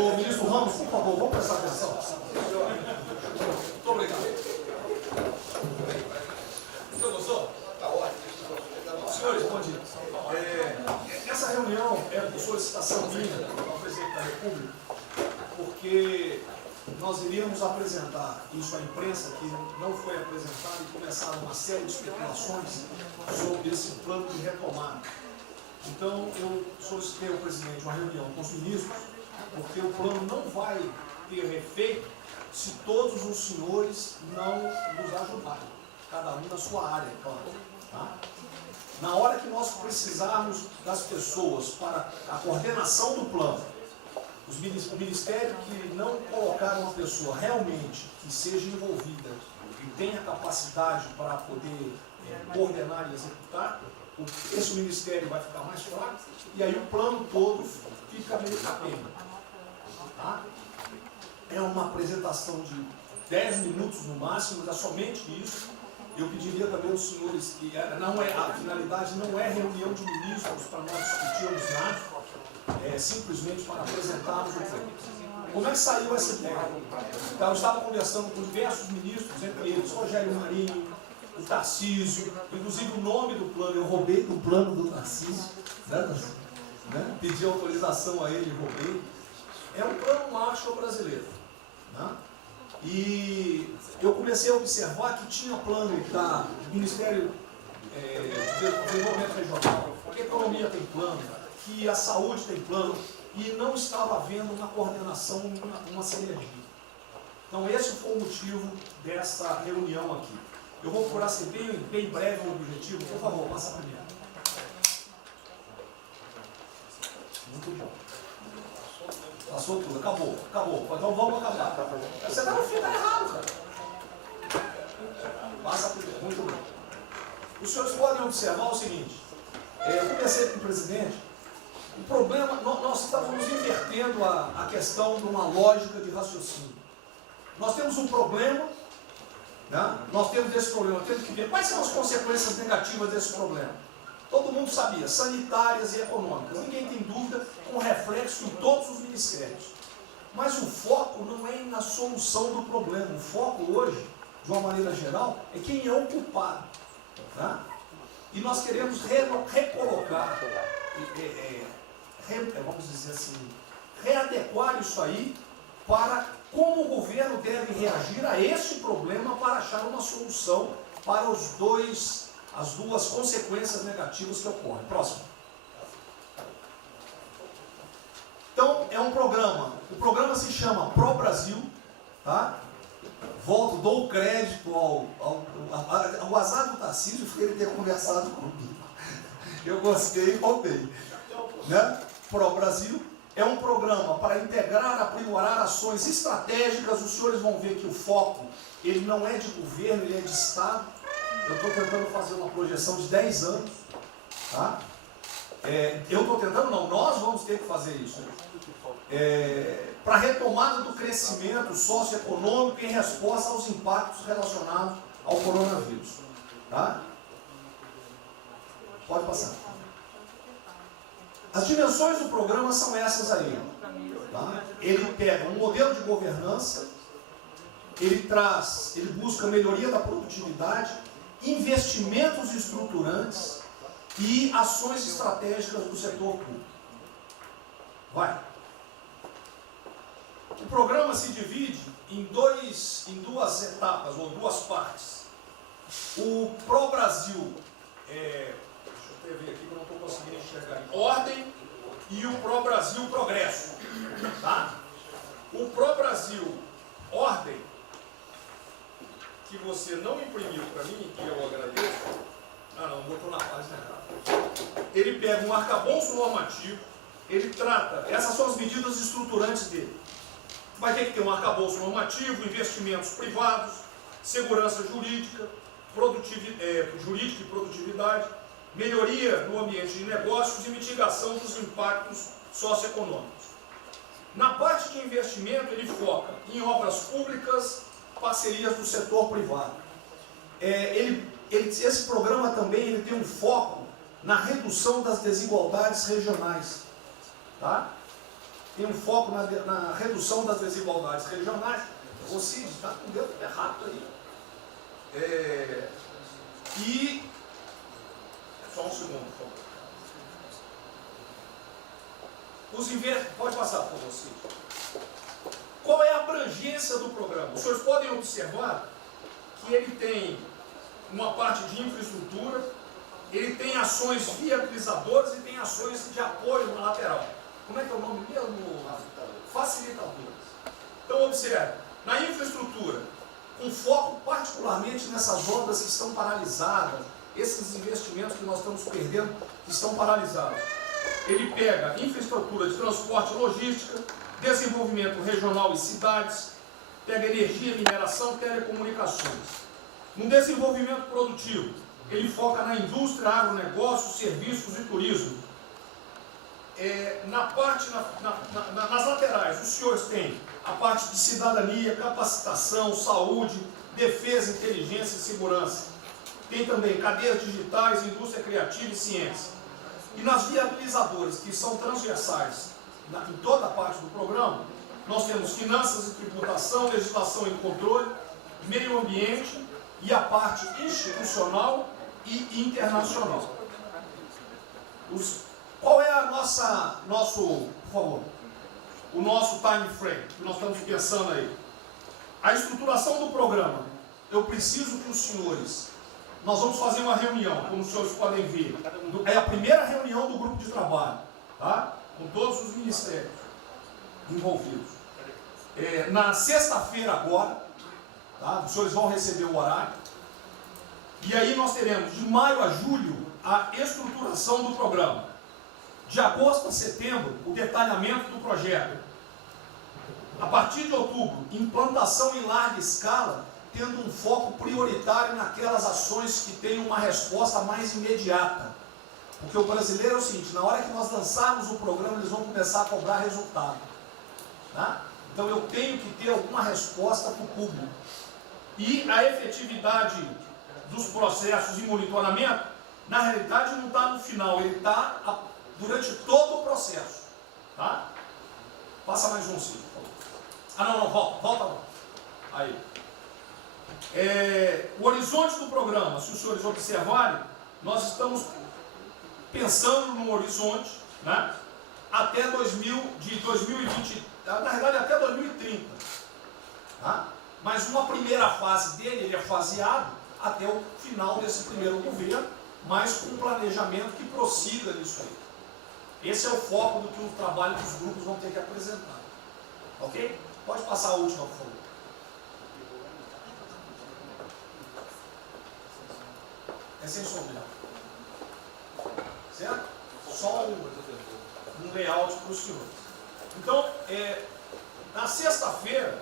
O ministro Ramos, por favor, vamos prestar atenção. Muito obrigado. Você gostou? Está ótimo. Senhores, bom dia. Essa reunião é por solicitação minha ao presidente da República, porque nós iríamos apresentar isso à imprensa, que não foi apresentado, e começaram uma série de especulações sobre esse plano de retomada. Então, eu solicitei ao presidente uma reunião com os ministros, porque o plano não vai ter efeito se todos os senhores não nos ajudarem, cada um na sua área, claro. Tá? Na hora que nós precisarmos das pessoas para a coordenação do plano, o Ministério que não colocar uma pessoa realmente que seja envolvida e tenha capacidade para poder coordenar e executar, esse Ministério vai ficar mais fraco e aí o plano todo fica meio capenga. Tá? É uma apresentação de 10 minutos no máximo, mas é somente isso. Eu pediria também aos senhores que a finalidade não é reunião de ministros para nós discutirmos nada, simplesmente para apresentarmos o plano. Como é que saiu essa ideia? Então, eu estava conversando com diversos ministros, entre eles Rogério Marinho, o Tarcísio, inclusive o nome do plano, eu roubei do plano do Tarcísio, né? Pedi autorização a ele e roubei. É um plano Marshall brasileiro. Né? E eu comecei a observar que tinha plano do Ministério de Desenvolvimento Regional, que a economia tem plano, que a saúde tem plano, e não estava havendo uma coordenação, uma sinergia. Então esse foi o motivo dessa reunião aqui. Eu vou procurar ser bem breve no objetivo. Por favor, passa primeiro. Muito bom. Passou tudo, acabou. Então vamos acabar. Você está no fim, está errado, cara. Passa primeiro, muito bem. Os senhores podem observar o seguinte. Eu comecei com o presidente. O problema, nós estávamos invertendo a questão de uma lógica de raciocínio. Nós temos um problema, né? Nós temos esse problema, temos que ver quais são as consequências negativas desse problema. Todo mundo sabia, sanitárias e econômicas. Ninguém tem dúvida, com reflexo em todos os ministérios. Mas o foco não é na solução do problema. O foco hoje, de uma maneira geral, é quem é o culpado. Tá? E nós queremos recolocar, vamos dizer assim, readequar isso aí para como o governo deve reagir a esse problema para achar uma solução para as duas consequências negativas que ocorrem. Próximo. Então, é um programa. O programa se chama Pro Brasil. Tá? Dou crédito ao azar do Tarcísio por ele ter conversado comigo. Eu gostei e roubei. Né? Pro Brasil é um programa para integrar, aprimorar ações estratégicas. Os senhores vão ver que o foco, ele não é de governo, ele é de Estado. Eu estou tentando fazer uma projeção de 10 anos. Tá? Eu estou tentando, não, nós vamos ter que fazer isso. Para a retomada do crescimento socioeconômico em resposta aos impactos relacionados ao coronavírus. Tá? Pode passar. As dimensões do programa são essas aí. Tá? Ele pega um modelo de governança, ele busca melhoria da produtividade, investimentos estruturantes e ações estratégicas do setor público. Vai. O programa se divide em duas etapas, ou duas partes. O Pro Brasil, deixa eu ver aqui que eu não estou conseguindo enxergar, Ordem, e o Pro Brasil Progresso. Tá? O Pro Brasil Ordem, que você não imprimiu para mim, que eu agradeço. Não, botou na página errada. Ele pega um arcabouço normativo, ele trata, essas são as medidas estruturantes dele. Vai ter que ter um arcabouço normativo, investimentos privados, segurança jurídica, jurídica e produtividade, melhoria no ambiente de negócios e mitigação dos impactos socioeconômicos. Na parte de investimento, ele foca em obras públicas, parcerias do setor privado. Esse programa também ele tem um foco na redução das desigualdades regionais. Tá? tem um foco na redução das desigualdades regionais. O Cid está com o dedo errado aí. E só um segundo, por favor. Pode passar, por favor, Cid. Qual é a abrangência do programa? Os senhores podem observar que ele tem uma parte de infraestrutura, ele tem ações viabilizadoras e tem ações de apoio na lateral. Como é que é o nome mesmo? Facilitadoras. Então, observe, na infraestrutura, com foco particularmente nessas obras que estão paralisadas, esses investimentos que nós estamos perdendo, que estão paralisados. Ele pega infraestrutura de transporte e logística, desenvolvimento regional e cidades, pega energia, mineração, telecomunicações. No desenvolvimento produtivo, ele foca na indústria, agronegócio, serviços e turismo. Nas laterais, os senhores têm a parte de cidadania, capacitação, saúde, defesa, inteligência e segurança. Tem também cadeias digitais, indústria criativa e ciência. E nas viabilizadoras, que são transversais em toda a parte do programa, nós temos finanças e tributação, legislação e controle, meio ambiente e a parte institucional e internacional. Qual é por favor, o nosso time frame que nós estamos pensando aí? A estruturação do programa. Eu preciso que os senhores, nós vamos fazer uma reunião, como os senhores podem ver. É a primeira reunião do grupo de trabalho, tá? Com todos os ministérios envolvidos. Na sexta-feira agora, tá? Os senhores vão receber o horário. E aí nós teremos de maio a julho a estruturação do programa. De agosto a setembro, o detalhamento do projeto. A partir de outubro, implantação em larga escala, tendo um foco prioritário naquelas ações que têm uma resposta mais imediata. Porque o brasileiro é o seguinte, na hora que nós lançarmos o programa, eles vão começar a cobrar resultado. Tá? Então eu tenho que ter alguma resposta para o público. E a efetividade dos processos de monitoramento, na realidade não está no final, ele está durante todo o processo. Tá? Passa mais um, sim, por favor. Volta. Aí. O horizonte do programa, se os senhores observarem, nós estamos pensando no horizonte, né, até 2020, na verdade até 2030. Tá? Mas uma primeira fase dele, ele é faseado até o final desse primeiro governo, mas com um planejamento que prossiga nisso aí. Esse é o foco do que o trabalho dos grupos vão ter que apresentar. Ok? Pode passar a última, por favor. É sensorial. Certo? Só um layout para os senhores. Então, na sexta-feira,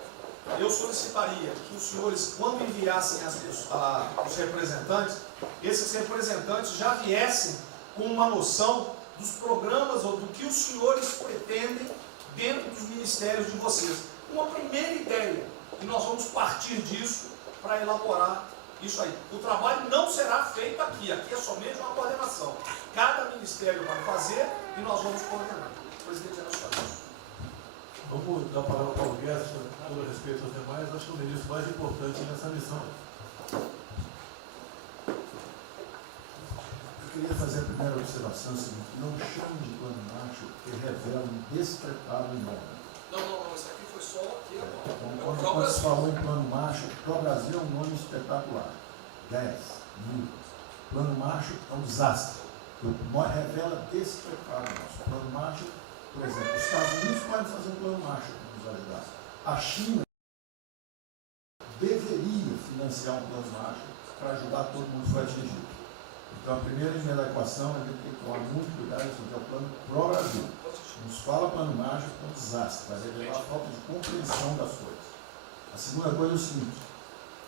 eu solicitaria que os senhores, quando enviassem os representantes, esses representantes já viessem com uma noção dos programas ou do que os senhores pretendem dentro dos ministérios de vocês. Uma primeira ideia, e nós vamos partir disso para elaborar isso aí. O trabalho não será feito aqui é somente uma coordenação. Cada ministério vai fazer e nós vamos coordenar. O presidente Ernesto. Vamos dar a palavra para o Guedes, com todo respeito aos demais, acho que é o ministro mais importante nessa missão. Eu queria fazer a primeira observação seguinte: não chame de plano macho que revela um despreparo enorme. Não, isso aqui foi só aqui agora. Quando se falou em plano macho, o Brasil é um nome espetacular. 10.000. Plano macho é um desastre. Revela despreparo nosso. Plano macho, por exemplo, os Estados Unidos podem fazer um plano macho para nos ajudar. A China deveria financiar um plano macho para ajudar todo mundo que foi atingido. Então, a primeira linha da equação, a gente tem que tomar muito cuidado, isso é o plano pro Brasil. Nos fala plano mágico, é um desastre, vai revelar a falta de compreensão das coisas. A segunda coisa é o seguinte: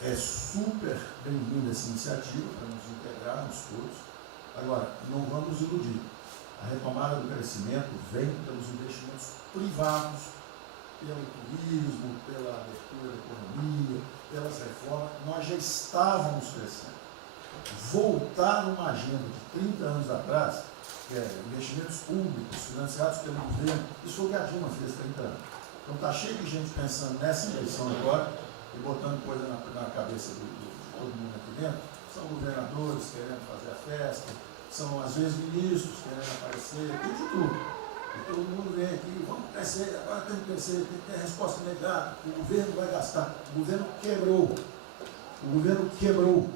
é super bem-vinda essa iniciativa para nos integrarmos todos. Agora, não vamos iludir. A retomada do crescimento vem pelos investimentos privados, pelo turismo, pela abertura da economia, pelas reformas. Nós já estávamos crescendo. Voltar numa agenda de 30 anos atrás que é investimentos públicos financiados pelo governo. Isso foi o que a Dilma fez 30 anos. Então está cheio de gente pensando nessa eleição agora e botando coisa na cabeça de todo mundo aqui dentro. São governadores querendo fazer a festa, são às vezes ministros querendo aparecer, tem de tudo. E todo mundo vem aqui, vamos crescer, agora tem que crescer, tem que ter resposta imediata, o governo vai gastar. O governo quebrou. O governo quebrou.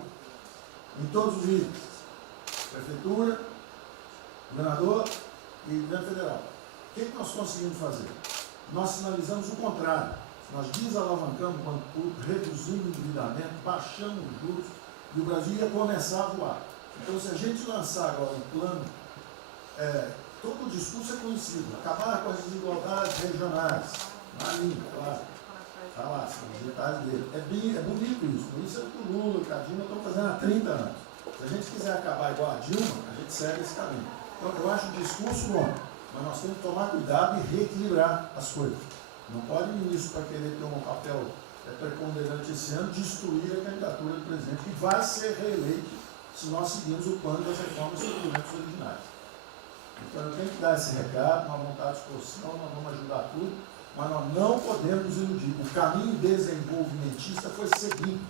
Em todos os níveis. Prefeitura, governador e governo federal. O que nós conseguimos fazer? Nós sinalizamos o contrário. Nós desalavancamos o banco público, reduzimos o endividamento, baixamos os juros e o Brasil ia começar a voar. Então, se a gente lançar agora um plano, todo o discurso é conhecido, acabar com as desigualdades regionais, na língua, claro. Está lá, são os detalhes dele. É bonito isso, por isso é o que o Lula e a Dilma estão fazendo há 30 anos. Se a gente quiser acabar igual a Dilma, a gente segue esse caminho. Então, eu acho o discurso bom, mas nós temos que tomar cuidado e reequilibrar as coisas. Não pode o ministro, para querer ter um papel preponderante esse ano, destruir a candidatura do presidente, que vai ser reeleito se nós seguirmos o plano das reformas estruturantes originárias. Então, eu tenho que dar esse recado, uma vontade de exposição, nós vamos ajudar tudo, mas nós não podemos nos iludir. O caminho desenvolvimentista foi seguido.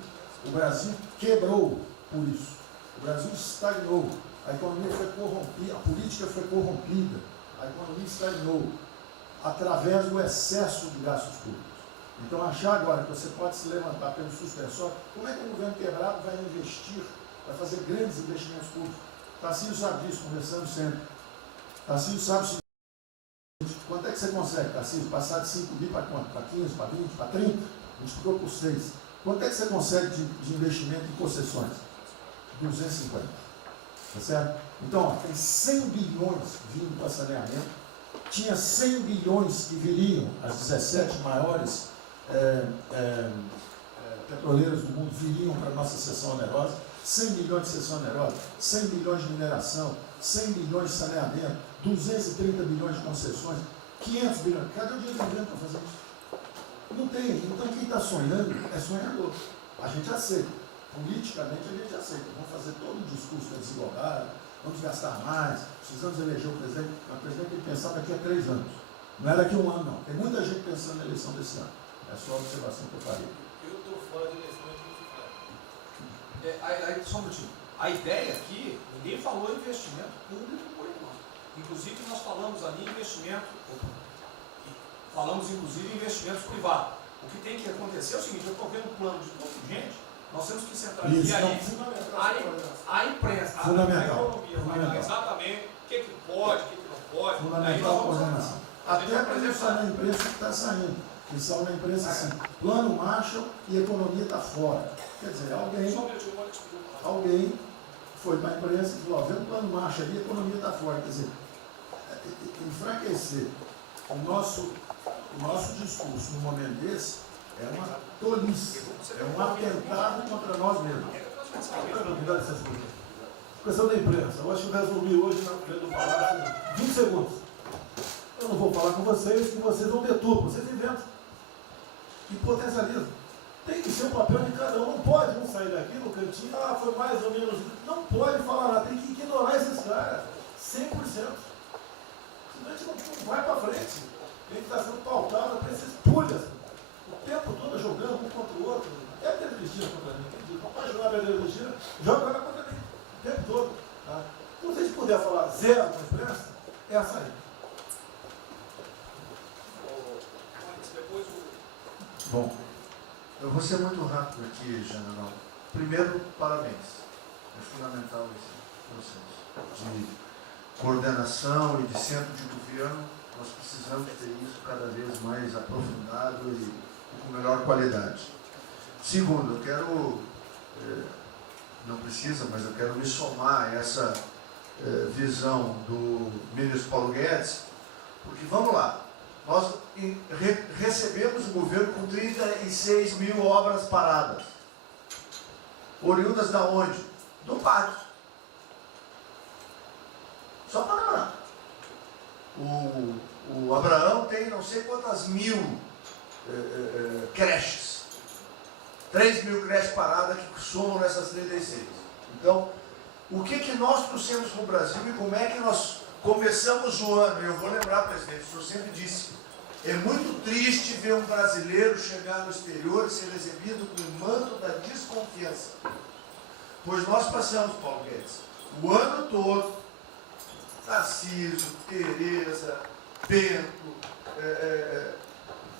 O Brasil quebrou por isso. O Brasil estagnou. A economia foi corrompida, a política foi corrompida. A economia estagnou através do excesso de gastos públicos. Então, achar agora que você pode se levantar pelo suspensório, como é que o governo quebrado vai investir, vai fazer grandes investimentos públicos? Tarcísio sabe disso, conversando sempre. Tarcísio sabe o seguinte: quanto é que você consegue, Tarcísio, passar de 5 bi para quanto? Para 15, para 20, para 30? Multiplicou por 6. Quanto é que você consegue de investimento em concessões? 250. Tá certo? Então, ó, tem 100 bilhões vindo para saneamento, tinha 100 bilhões que viriam, as 17 maiores petroleiras do mundo viriam para a nossa seção onerosa, 100 bilhões de seção onerosa, 100 bilhões de mineração, 100 bilhões de saneamento, 230 bilhões de concessões, 500 bilhões. Cadê o dinheiro do governo para fazer isso? Não tem. Então, quem está sonhando é sonhador. A gente aceita. Politicamente, a gente aceita. Vamos fazer todo o discurso da desigualdade, vamos gastar mais, precisamos eleger o presidente. Mas o presidente tem que pensar daqui a 3 anos. Não é daqui a 1 ano, não. Tem muita gente pensando na eleição desse ano. É só a observação que eu farei. Eu estou fora da eleição, só um minutinho. A ideia aqui, ninguém falou em investimento público por enquanto. Inclusive, nós falamos ali em investimento, falamos inclusive em investimentos privados. O que tem que acontecer é o seguinte: eu estou vendo um plano de tanta gente, nós temos que centralizar a imprensa, a economia, exatamente o que pode, o que não pode. Fundamental a coordenação. Até para isso na imprensa que está saindo. Que são na imprensa assim, plano Marshall e economia está fora. Quer dizer, alguém foi para a imprensa e falou: vê o plano Marshall ali, a economia está fora. Quer dizer, enfraquecer o nosso discurso no momento desse é uma tolice, é um atentado contra nós mesmos. Questão da imprensa, eu acho que eu resumi hoje na frente do Palácio 20 segundos. Eu não vou falar com vocês, que vocês vão deturpam, vocês inventam e potencializam. Tem que ser o papel de cada um, não pode um sair daqui no cantinho, foi mais ou menos. Não pode falar nada, tem que ignorar esses caras, 100%. Senão a gente não vai para frente. Ele está sendo pautado para esses pulhas, o tempo todo jogando um contra o outro. É a Cristina contra mim, não pode jogar a Pedro Cristina, joga ela contra mim, o tempo todo. Tá? Então, se a gente puder falar zero com a imprensa, é essa aí. Bom, eu vou ser muito rápido aqui, general. Primeiro, parabéns. É fundamental esse processo de coordenação e de centro de governo. Nós precisamos ter isso cada vez mais aprofundado e com melhor qualidade. Segundo, eu quero, não precisa, mas eu quero me somar a essa visão do ministro Paulo Guedes, porque vamos lá. Nós recebemos o governo com 36 mil obras paradas. Oriundas da onde? Do pátio. Só para lembrar. O Abraão tem não sei quantas mil creches. 3 mil creches paradas que somam nessas 36. Então, o que nós trouxemos para o Brasil e como é que nós começamos o ano, e eu vou lembrar, presidente, o senhor sempre disse, é muito triste ver um brasileiro chegar no exterior e ser recebido com o manto da desconfiança. Pois nós passamos, Paulo Guedes, o ano todo, Tarcísio, Tereza, Bento,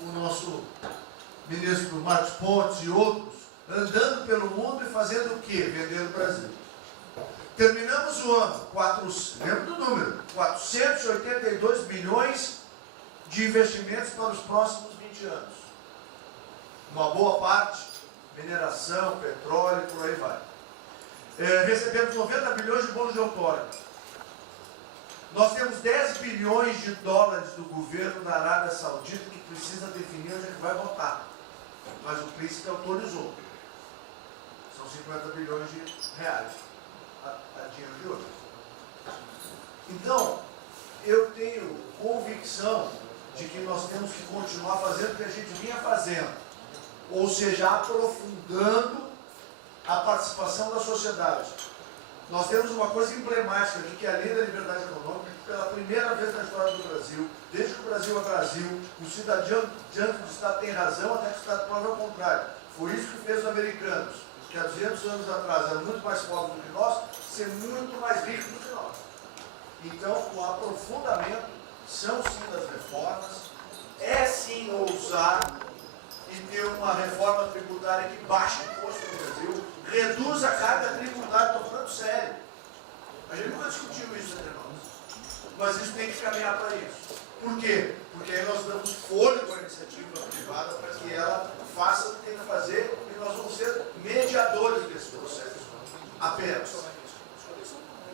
o nosso ministro Marcos Pontes e outros, andando pelo mundo e fazendo o quê? Vendendo o Brasil. Terminamos o ano, lembra do número, 482 bilhões de investimentos para os próximos 20 anos. Uma boa parte, mineração, petróleo, por aí vai. Recebemos 90 bilhões de bônus de outorga. Nós temos 10 bilhões de dólares do governo da Arábia Saudita que precisa definir onde é que vai votar. Mas o príncipe autorizou. São 50 bilhões de reais. A dinheiro de hoje. Então, eu tenho convicção de que nós temos que continuar fazendo o que a gente vinha fazendo. Ou seja, aprofundando a participação da sociedade. Nós temos uma coisa emblemática aqui, que é a Lei da Liberdade Econômica, que pela primeira vez na história do Brasil, desde que o Brasil é Brasil, o cidadão diante do Estado tem razão, até que o Estado prova ao contrário. Foi isso que fez os americanos, que há 200 anos atrás eram muito mais pobres do que nós, ser muito mais ricos do que nós. Então, o aprofundamento são sim das reformas, é sim ousar e ter uma reforma tributária que baixe o imposto no Brasil, reduz a carga tributária, estou falando sério. A gente nunca discutiu isso entre nós, mas isso tem que caminhar para isso. Por quê? Porque aí nós damos fôlego à iniciativa privada para que ela faça o que tem que fazer e nós vamos ser mediadores desse processo. Apenas.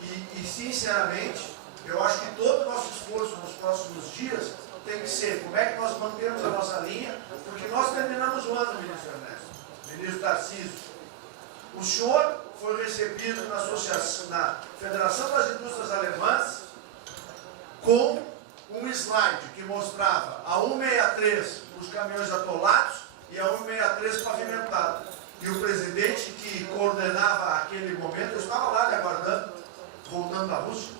E sinceramente, eu acho que todo o nosso esforço nos próximos dias tem que ser como é que nós mantemos a nossa linha, porque nós terminamos o ano, ministro Ernesto, ministro Tarcísio. O senhor foi recebido na Federação das Indústrias Alemãs com um slide que mostrava a 163 os caminhões atolados e a 163 pavimentado. E o presidente que coordenava aquele momento, eu estava lá lhe aguardando, voltando da Rússia,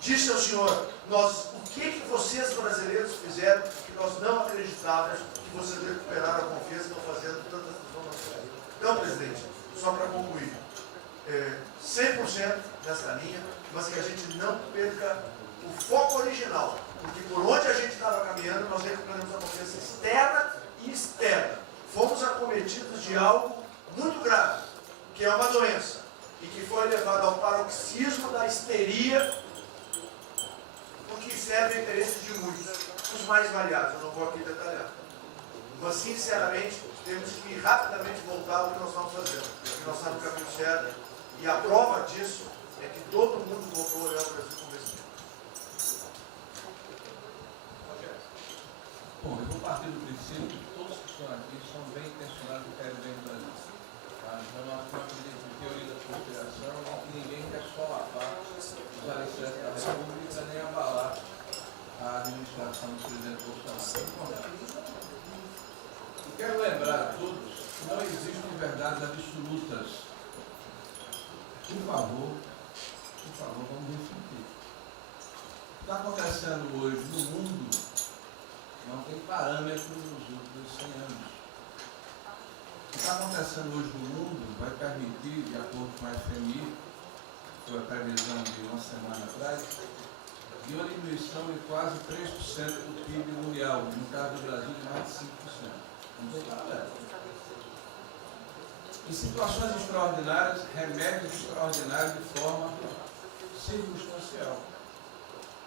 disse ao senhor, o que vocês brasileiros fizeram que nós não acreditávamos que vocês recuperaram a confiança e estão fazendo tantas transformações. Então, presidente, só para concluir, 100% dessa linha, mas que a gente não perca o foco original, porque por onde a gente estava caminhando, nós recuperamos a confiança externa e externa. Fomos acometidos de algo muito grave, que é uma doença, e que foi levado ao paroxismo da histeria, o que serve ao interesse de muitos, os mais variados, eu não vou aqui detalhar. Mas, sinceramente, temos que rapidamente voltar ao que nós estamos fazendo, porque nós estamos no caminho certo, e a prova disso é que todo mundo voltou a olhar o Brasil com respeito. Bom, eu vou partir do princípio que todos que estão aqui são bem intencionados e querem bem do Brasil. Tá? Então, nós não acreditamos em teoria da conspiração, nem que ninguém quer só lavar os alicerces da República, nem abalar a administração do presidente Bolsonaro. E quero lembrar a todos que não existem verdades absolutas. Por favor, vamos refletir. O que está acontecendo hoje no mundo não tem parâmetro nos últimos 100 anos. O que está acontecendo hoje no mundo vai permitir, de acordo com a FMI, que foi a previsão de uma semana atrás, de uma diminuição de quase 3% do PIB mundial, no caso do Brasil de mais de 5%. Não tem parâmetro. Em situações extraordinárias, remédios extraordinários de forma circunstancial.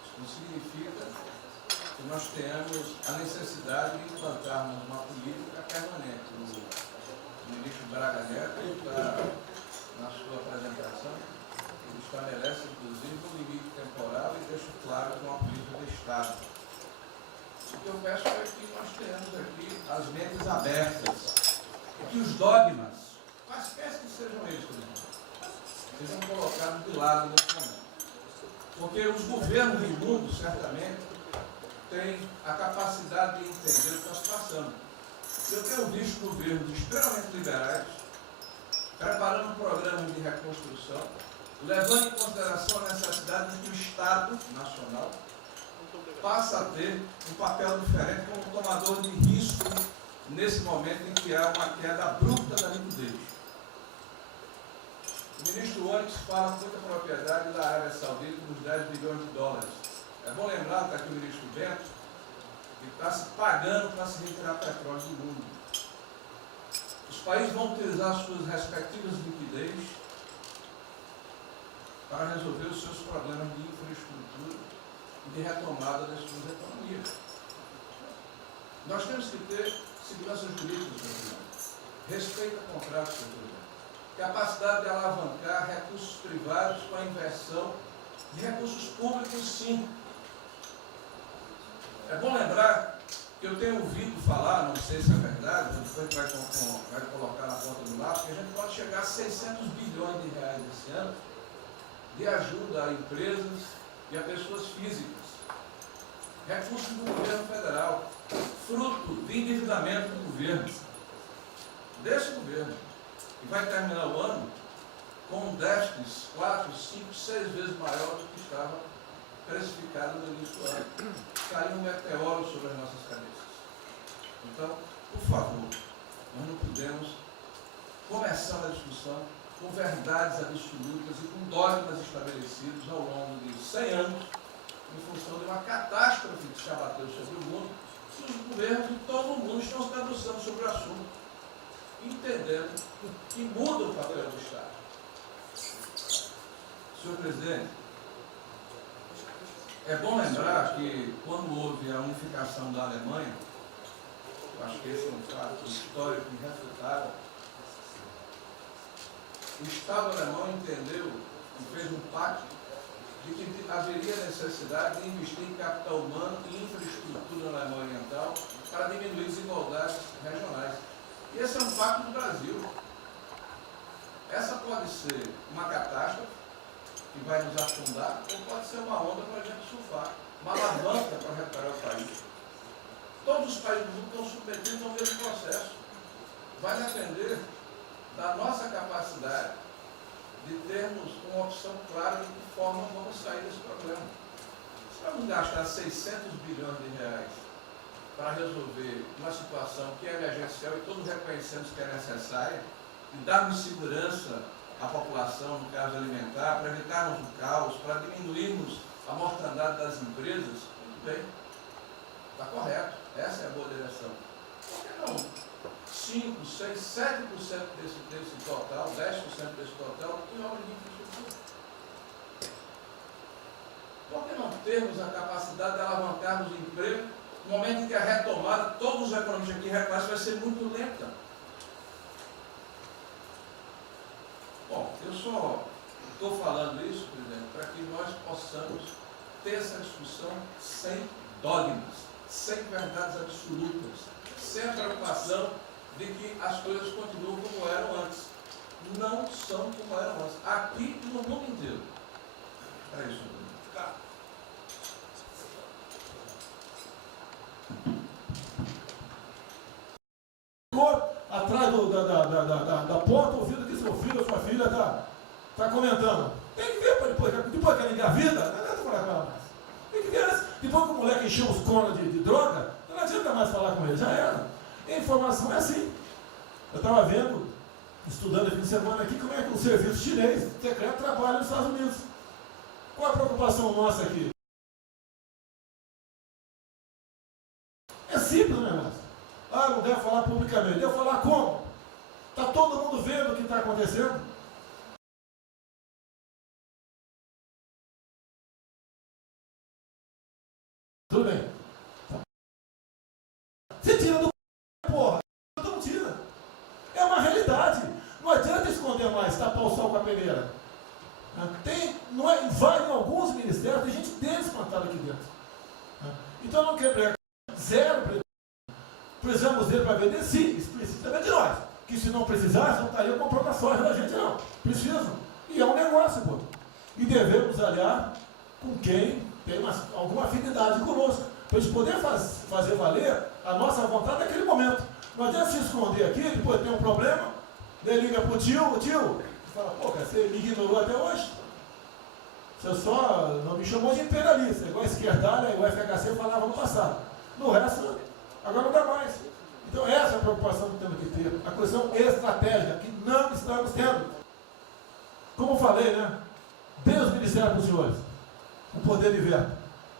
Isso não significa que nós tenhamos a necessidade de implantarmos uma política permanente. O ministro Braga Neto, na sua apresentação, ele estabelece, inclusive, um limite temporal e deixa claro que é uma política do Estado. O que eu peço é que nós tenhamos aqui as mentes abertas e que os dogmas, quaisquer que sejam eles, sejam colocados de lado nesse momento. Porque os governos do mundo, certamente, têm a capacidade de entender o que está se passando. Eu tenho visto governos extremamente liberais preparando programas de reconstrução, levando em consideração a necessidade de que o Estado Estado Nacional passa a ter um papel diferente como tomador de risco nesse momento em que há uma queda abrupta da liquidez. O ministro Onyx fala com muita propriedade da Arábia Saudita dos 10 bilhões de dólares. É bom lembrar, está aqui o ministro Bento, que está se pagando para se retirar petróleo do mundo. Os países vão utilizar suas respectivas liquidez para resolver os seus problemas de infraestrutura e de retomada das suas economias. Nós temos que ter segurança jurídica, senhor presidente, respeito a contratos, senhor presidente, capacidade de alavancar recursos privados com a inversão de recursos públicos, sim. É bom lembrar que eu tenho ouvido falar, não sei se é verdade, depois vai colocar na ponta do lápis, que a gente pode chegar a 600 bilhões de reais esse ano de ajuda a empresas e a pessoas físicas. Recursos do governo federal, fruto de endividamento do governo, desse governo, que vai terminar o ano com déficits 4, 5, 6 vezes maior do que estava precificado no início do ano. Caiu um meteoro sobre as nossas cabeças. Então, por favor, nós não podemos começar a discussão com verdades absolutas e com dogmas estabelecidos ao longo de 100 anos, em função de uma catástrofe que se abateu sobre o mundo, que os governos de todo o mundo estão se debruçando sobre o assunto, entendendo que muda o papel do Estado. Senhor presidente, é bom lembrar que quando houve a unificação da Alemanha, eu acho que esse é um fato histórico irrefutável, o Estado alemão entendeu e fez um pacto de que haveria necessidade de investir em capital humano e infraestrutura na Alemanha Oriental para diminuir desigualdades regionais. E esse é um pacto do Brasil. Essa pode ser uma catástrofe que vai nos afundar, ou pode ser uma onda para a gente surfar, uma alavanca para reparar o país. Todos os países do mundo estão submetidos ao mesmo processo. Vai depender da nossa capacidade de termos uma opção clara de que forma vamos sair desse problema. Se vamos gastar 600 bilhões de reais para resolver uma situação que é emergencial e todos reconhecemos que é necessária, e darmos segurança à população, no caso alimentar, para evitarmos o caos, para diminuirmos a mortandade das empresas, muito bem, está correto, essa é a boa direção. Por que não 5, 6, 7% desse total, 10% desse total, em obras de infraestrutura? Por que não termos a capacidade de alavancarmos o emprego no momento em que a retomada, todos os economistas aqui reconhecem, vai ser muito lenta? Bom, eu só estou falando isso, presidente, para que nós possamos ter essa discussão sem dogmas, sem verdades absolutas, sem a preocupação de que as coisas continuam como eram antes. Não são como eram antes. Aqui e no mundo inteiro. É isso. Tá. Atrás da porta, ouvindo que seu filho ou sua filha está comentando. Tem que ver, depois que ela engravida, não adianta falar com ela mais. Tem que ver, depois que o moleque encheu os cornos de droga, não adianta mais falar com ele, já era. A informação é assim. Eu estava vendo, estudando esse fim de semana aqui, como é que o serviço chinês secreto trabalha nos Estados Unidos. Qual a preocupação nossa aqui? É simples, né, irmão? Ah, não deve falar publicamente. Deve falar como? Está todo mundo vendo o que está acontecendo? Tudo bem. Você tira do porra. Não tira. É uma realidade. Não adianta esconder mais, tapar o sol com a peneira. Vai em alguns ministérios, tem gente desespantada aqui dentro. Então não quer pregar. Zero. Precisamos dele para vender? Sim, isso precisa também de nós. Que se não precisasse, não estaria comprando a soja da gente, não. Precisam. E é um negócio, pô. E devemos aliar com quem tem alguma afinidade conosco, para a gente poder fazer valer a nossa vontade naquele momento. Não adianta se esconder aqui, depois tem um problema, daí liga para o tio, fala, pô, cara, você me ignorou até hoje? Você só não me chamou de imperialista, igual a esquerdalha, igual a FHC falava no passado. No resto, agora não dá mais. Então essa é a preocupação que temos que ter. A questão estratégica, que não estamos tendo. Como eu falei, né? Dei os ministérios para os senhores. O poder de veto.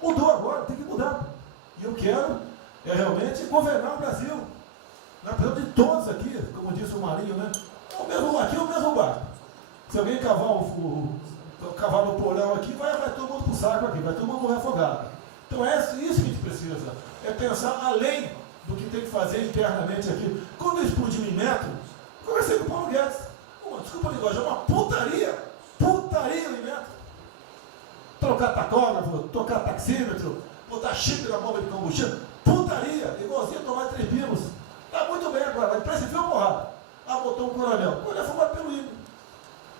Mudou agora, tem que mudar. E eu quero realmente governar o Brasil. Nós precisamos de todos aqui, como disse o Marinho, né? Aqui é o mesmo barco. Se alguém cavar no porão aqui, vai todo mundo para o saco aqui, vai todo mundo morrer afogado. Então é isso que a gente precisa. É pensar além do que tem que fazer internamente aqui. Quando eu explodi em metro, conversei com o Paulo Guedes. Desculpa a linguagem, é uma putaria. Putaria em metro. Trocar tacógrafo, trocar taxímetro, botar chip na bomba de combustível. Putaria, igualzinho a tomar 3 pinos. Está muito bem agora, a imprensa viu a porrada. Ah, botou um coronel. O coronel foi formado pelo INE.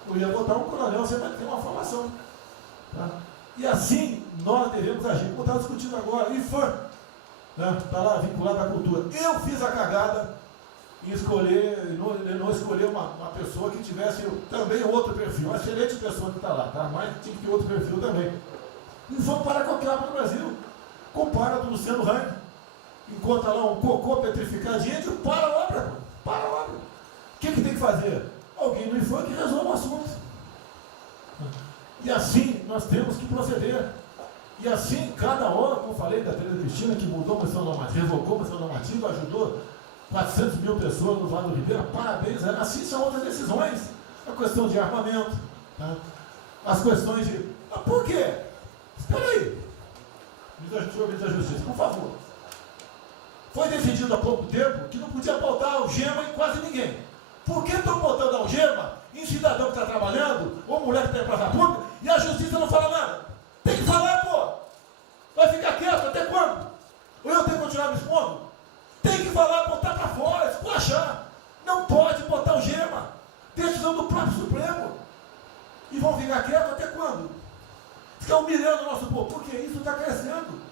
Eu ia botar um coronel, você vai ter uma formação. Tá? E assim nós devemos agir. Como estava discutindo agora, IFAM, né? Está lá vinculado à cultura. Eu fiz a cagada em escolher, não escolher uma pessoa que tivesse também outro perfil. Uma excelente pessoa que está lá, tá? Mas tinha que ter outro perfil também. IFAM para qualquer obra no Brasil. Compara do Luciano Hang. Encontra lá um cocô petrificado de índio, para a obra. Para a obra. O que tem que fazer? Alguém no IFAM que resolva o assunto. E assim nós temos que proceder. E assim, cada hora, como eu falei da Tereza Cristina, que mudou a missão normativa, revocou a missão normativa, ajudou 400 mil pessoas no Vale do Ribeira, parabéns. Assim são outras decisões. A questão de armamento, tá? As questões de... Mas por quê? Espera aí. Senhor ministro da Justiça, por favor. Foi decidido há pouco tempo que não podia botar algema em quase ninguém. Por que estão botando algema em cidadão que está trabalhando, ou mulher que tem praça pública, e a justiça não fala nada? Tem que falar, pô! Vai ficar quieto até quando? Ou eu tenho que continuar me expondo? Tem que falar, botar para fora, esculachar. Não pode botar algema. Decisão do próprio Supremo. E vão ficar quietos até quando? Fica humilhando o nosso povo, porque isso está crescendo.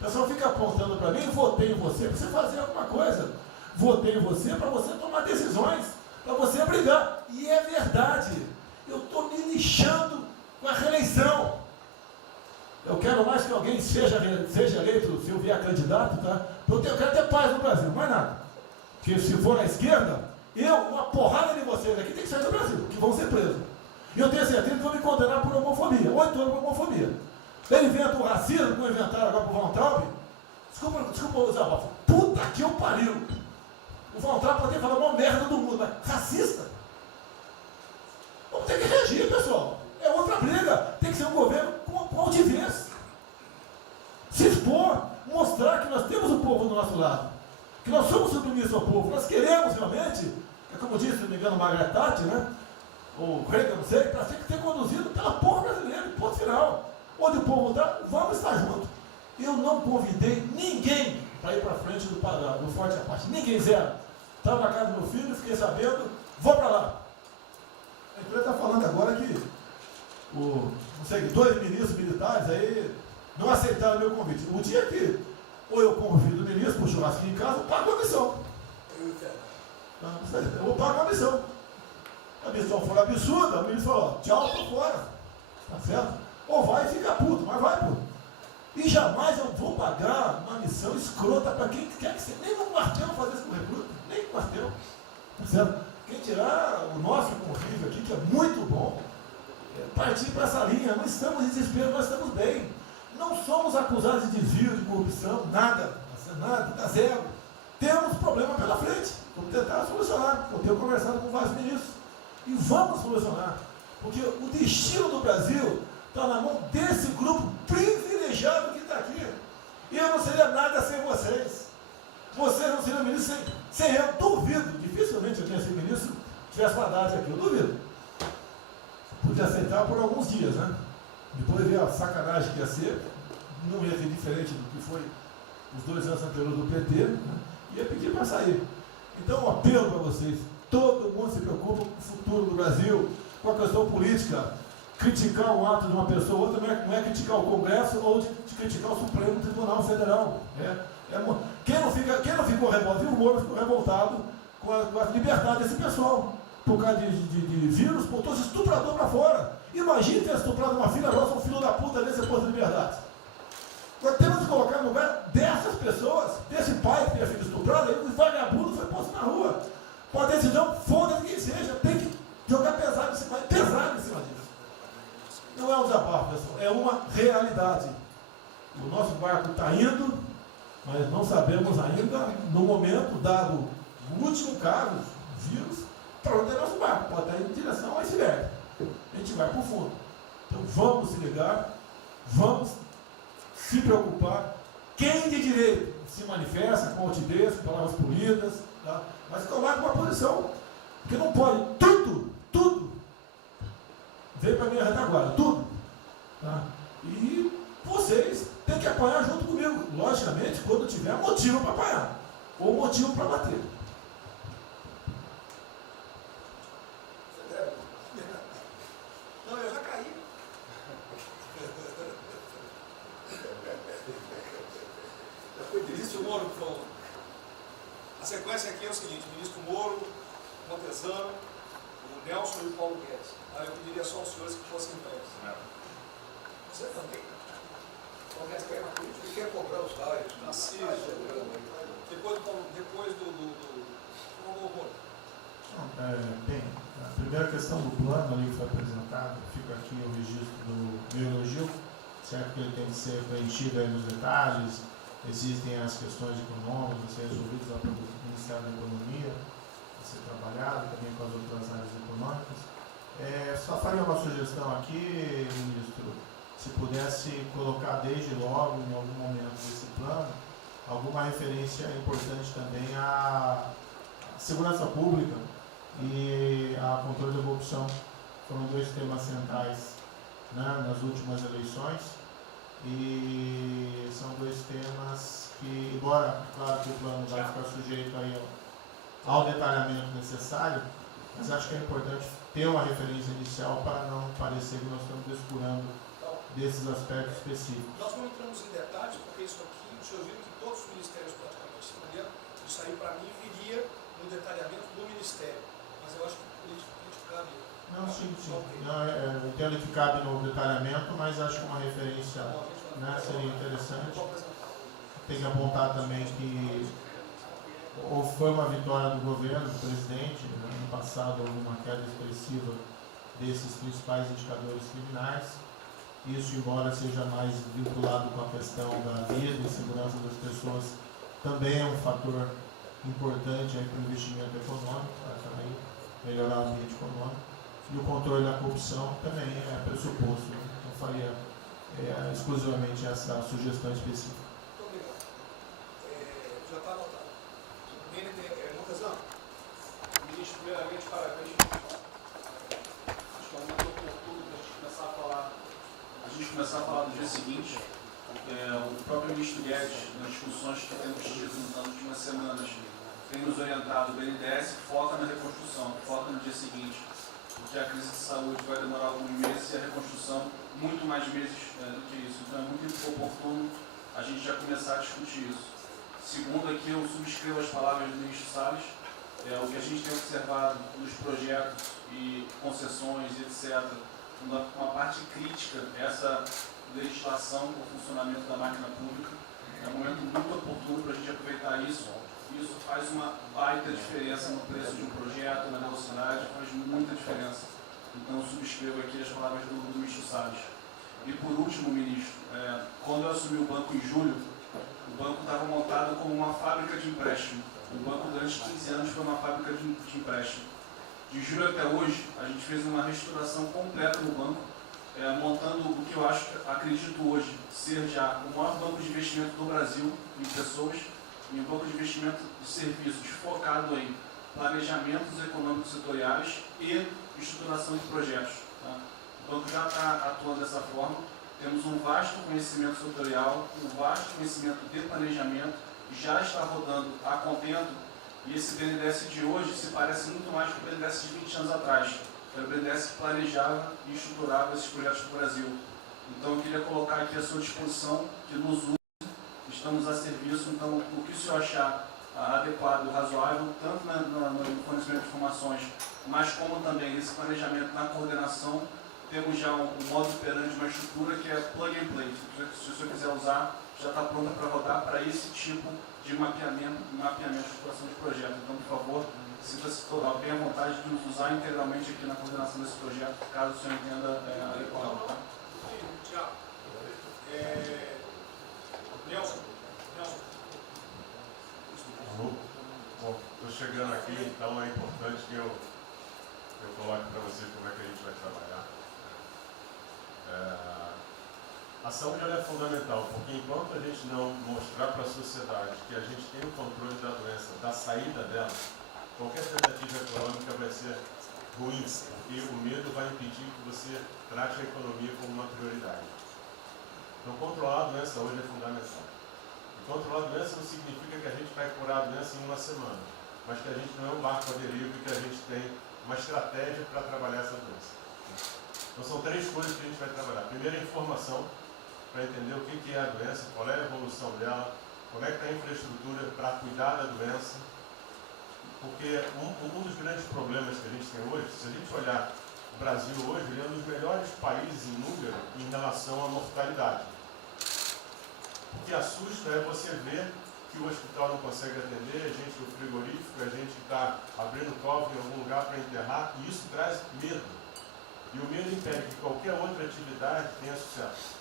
O pessoal fica apontando para mim, votei em você para você fazer alguma coisa. Votei em você para você tomar decisões, para você brigar. E é verdade. Eu estou me lixando com a reeleição. Eu quero mais que alguém seja eleito, se eu vier candidato, tá? Eu quero ter paz no Brasil, mais nada. Porque se for na esquerda, uma porrada de vocês aqui tem que sair do Brasil, que vão ser presos. E eu tenho certeza que vão me condenar por homofobia, 8 anos por homofobia. Ele inventa o racismo, como inventaram agora para o Von Traub. Desculpa usar a puta que eu pariu. O Von Traub pode falar uma merda do mundo, mas racista? Vamos ter que reagir, pessoal. É outra briga. Tem que ser um governo com altivez. Se expor, mostrar que nós temos o povo do nosso lado. Que nós somos submissos ao povo. Nós queremos realmente, é como disse, se não me engano, Margaret Thatcher, né? Ou Reagan, não sei, para ser conduzido pela povo brasileiro, ponto final. Onde o povo está, vamos estar juntos. Eu não convidei ninguém para ir para frente do Forte Apache. Ninguém, zero. Estava na casa do meu filho, fiquei sabendo, vou para lá. A empresa está falando agora que não sei, 2 ministros militares aí não aceitaram meu convite. O dia que ou eu convido o ministro para o churrasquinho em casa, eu pago a missão. Eu vou pagar a missão. A missão for absurda, o ministro falou, tchau, estou fora. Tá certo? Ou vai e fica puto, mas vai, puto. E jamais eu vou pagar uma missão escrota para quem quer que seja. Nem no quartel fazer isso com recruta, nem no quartel. Tá certo? Quem tirar o nosso convívio aqui, que é muito bom, partir para essa linha. Não estamos em desespero, nós estamos bem. Não somos acusados de desvio, de corrupção, nada, está zero. Temos problema pela frente, vamos tentar solucionar. Eu tenho conversado com vários ministros e vamos solucionar, porque o destino do Brasil está na mão desse grupo privilegiado que está aqui. E eu não seria nada sem vocês. Vocês não seriam ministros sem eu. Duvido, dificilmente eu tenha sido ministro se tivesse uma data aqui, eu duvido. Podia aceitar por alguns dias, né? Depois ver a sacanagem que ia ser, não ia ser diferente do que foi os 2 anos anteriores do PT, né? Ia pedir para sair. Então, um apelo para vocês: todo mundo se preocupa com o futuro do Brasil, com a questão política. Criticar um ato de uma pessoa ou outra não é criticar o Congresso ou de criticar o Supremo Tribunal Federal. Quem não ficou revoltado, o Moro ficou revoltado com a liberdade desse pessoal. Por causa de vírus, botou esse estuprador para fora. Imagine ter estuprado uma filha nossa, um filho da puta desse posto de liberdade. Nós temos que colocar no lugar dessas pessoas, desse pai que tem a filha estuprada, e o vagabundo foi posto na rua. Com a decisão, foda-se quem seja, tem que jogar pesado em cima disso. Não é um desabafo, pessoal, é uma realidade. O nosso barco está indo, mas não sabemos ainda, no momento, dado o último caso, vírus, para onde é nosso barco. Pode estar indo em direção ao iceberg. A gente vai para o fundo. Então vamos se ligar, vamos se preocupar. Quem de direito se manifesta com altivez, com palavras polidas, tá? Mas coloca uma posição. Porque não pode tudo, veio para a minha retaguarda, tudo. Tá? E vocês têm que apanhar junto comigo. Logicamente, quando tiver motivo para apanhar. Ou motivo para bater. Não, eu já caí. Já foi ministro Moro, pronto. A sequência aqui é o seguinte: o ministro Moro, Montezano, o Nelson e o Paulo Guedes. Aí eu pediria só aos senhores que fossem em pé. Você também? Paulo Guedes quer uma política e quer cobrar os raios. Assim, depois do Bem, a primeira questão do plano ali que foi apresentado, fica aqui o registro do meu elogio, certo que ele tem que ser preenchido aí nos detalhes, existem as questões econômicas a ser resolvidas lá pelo Ministério da Economia, a ser trabalhado também com as outras áreas econômicas. Só faria uma sugestão aqui, ministro, se pudesse colocar desde logo, em algum momento desse plano, alguma referência importante também à segurança pública e a controle da corrupção. Foram dois temas centrais, né, nas últimas eleições, e são dois temas que, embora, claro que o plano vai ficar sujeito aí ao detalhamento necessário, mas acho que é importante ter uma referência inicial para não parecer que nós estamos descurando desses aspectos específicos. Nós não entramos em detalhes, porque isso aqui, o senhor viu que todos os ministérios praticamente se mandaram, isso aí para mim viria no detalhamento do ministério, mas eu acho que politicamente cabe. Não, sim. Não, eu entendo que cabe no detalhamento, mas acho que uma referência, né, seria interessante. Tem que apontar também que foi uma vitória do governo, do presidente, né, no passado houve uma queda expressiva desses principais indicadores criminais. Isso, embora seja mais vinculado com a questão da vida e segurança das pessoas, também é um fator importante para o investimento econômico, para também melhorar o ambiente econômico. E o controle da corrupção também é pressuposto. Né? Eu faria exclusivamente essa sugestão específica. Muito obrigado. Já está anotado. Montezano, ministro, primeiramente, parabéns. Acho que é um momento oportuno para a gente começar a falar do dia seguinte. O próprio ministro Guedes, nas discussões que temos tido nas últimas semanas, tem nos orientado. O BNDES foca na reconstrução, foca no dia seguinte, porque a crise de saúde vai demorar alguns meses e a reconstrução muito mais meses do que isso. Então é muito oportuno a gente já começar a discutir isso. Segundo, aqui eu subscrevo as palavras do ministro Salles. O que a gente tem observado nos projetos e concessões, etc., uma parte crítica, essa legislação para o funcionamento da máquina pública. É um momento muito oportuno para a gente aproveitar isso. Isso faz uma baita diferença no preço de um projeto, na velocidade, faz muita diferença. Então, subscrevo aqui as palavras do ministro Salles. E por último, ministro, quando eu assumi o banco em julho, o banco estava montado como uma fábrica de empréstimo. O banco, durante 15 anos, foi uma fábrica de empréstimo. De julho até hoje, a gente fez uma reestruturação completa no banco, montando o que eu acredito hoje ser já o maior banco de investimento do Brasil em pessoas, e um banco de investimento de serviços focado em planejamentos econômicos setoriais e estruturação de projetos. Tá? O banco já está atuando dessa forma. Temos um vasto conhecimento setorial, um vasto conhecimento de planejamento, já está rodando a contento, e esse BNDES de hoje se parece muito mais com o BNDES de 20 anos atrás. Era o BNDES que planejava e estruturava esses projetos do Brasil. Então eu queria colocar aqui à sua disposição, que nos use, estamos a serviço. Então o que o senhor achar adequado, razoável, tanto no fornecimento de informações, mas como também nesse planejamento, na coordenação, temos já um modo operandi, uma estrutura que é plug and play. Se o senhor quiser usar, já está pronta para rodar para esse tipo de mapeamento, de situação de projeto. Então, por favor, sinta-se bem à vontade de usar integralmente aqui na coordenação desse projeto, caso o senhor entenda adequado. Tá? Tiago. Nelson. Bom, estou chegando aqui, então é importante que eu coloque para você como é que a gente vai trabalhar. A saúde ela é fundamental, porque enquanto a gente não mostrar para a sociedade que a gente tem o controle da doença, da saída dela, qualquer tentativa econômica vai ser ruim, porque o medo vai impedir que você trate a economia como uma prioridade. Então, controlar a doença hoje é fundamental. E controlar a doença não significa que a gente vai curar a doença em uma semana, mas que a gente não é um barco à deriva e que a gente tem uma estratégia para trabalhar essa doença. Então, são 3 coisas que a gente vai trabalhar. Primeiro, a informação, para entender o que é a doença, qual é a evolução dela, como é que está a infraestrutura para cuidar da doença. Porque um dos grandes problemas que a gente tem hoje, se a gente olhar o Brasil hoje, ele é um dos melhores países em número em relação à mortalidade. O que assusta é você ver que o hospital não consegue atender, a gente no frigorífico, a gente está abrindo cofre em algum lugar para enterrar, e isso traz medo. E o medo impede que qualquer outra atividade tenha sucesso.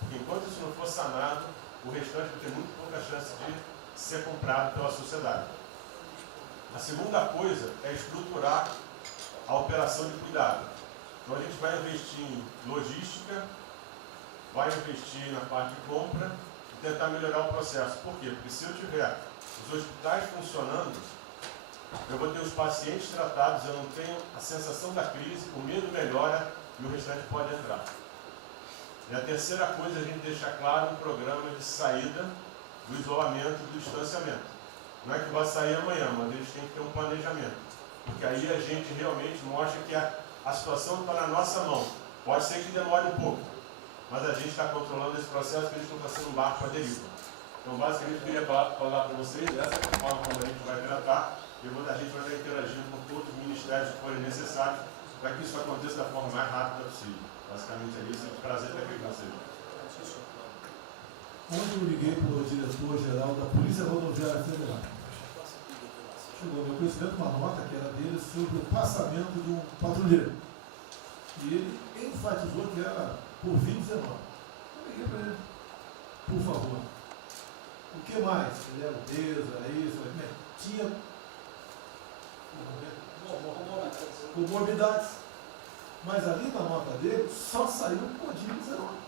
Porque enquanto isso não for sanado, o restante vai ter muito pouca chance de ser comprado pela sociedade. A segunda coisa é estruturar a operação de cuidado. Então a gente vai investir em logística, vai investir na parte de compra e tentar melhorar o processo. Por quê? Porque se eu tiver os hospitais funcionando, eu vou ter os pacientes tratados, eu não tenho a sensação da crise, o medo melhora e o restante pode entrar. E a terceira coisa é a gente deixar claro um programa de saída do isolamento e do distanciamento. Não é que vai sair amanhã, mas a gente tem que ter um planejamento. Porque aí a gente realmente mostra que a situação está na nossa mão. Pode ser que demore um pouco, mas a gente está controlando esse processo, que a gente não está sendo um barco à deriva. Então, basicamente, eu queria falar para vocês, essa é a forma como a gente vai tratar, e a gente vai estar interagindo com todos os ministérios que forem necessários, para que isso aconteça da forma mais rápida possível. Basicamente é isso, é um prazer estar aqui com vocês. Ontem eu liguei para o diretor-geral da Polícia Rodoviária Federal. Chegou ao meu conhecimento uma nota que era dele sobre o passamento de um patrulheiro. E ele enfatizou que era por 2019. Eu liguei para ele, por favor. O que mais? Ele era obeso, era isso, tinha comorbidades. Mas ali na nota dele só saiu o Covid-19.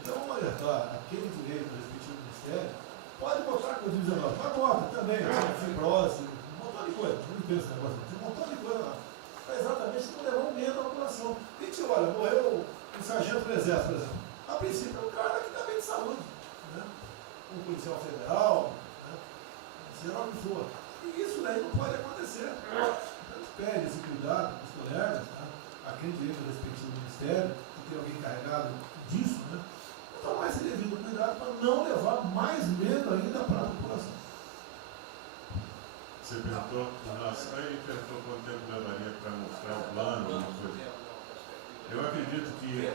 Então, vamos alertar aquele direito do respectivo ministério, pode botar Covid-19, mas bota também, fibrose, um montão de coisa. Não pensa nesse negócio, tem um montão de coisa lá. Para exatamente não levar um medo à população. E tipo, olha, morreu um sargento do exército, por exemplo. A princípio é um cara que está bem de saúde, né? Um policial federal, né? Seja lá o que for. E isso daí não pode acontecer. Então, pede esse cuidado dos colegas, tá? Aquele direito do respectivo ministério, que tem alguém encarregado disso, né? Tomar esse devido cuidado para não levar mais medo ainda para a população. Você perguntou, aí perguntou quanto tempo levaria para mostrar o plano, alguma coisa. Eu acredito que...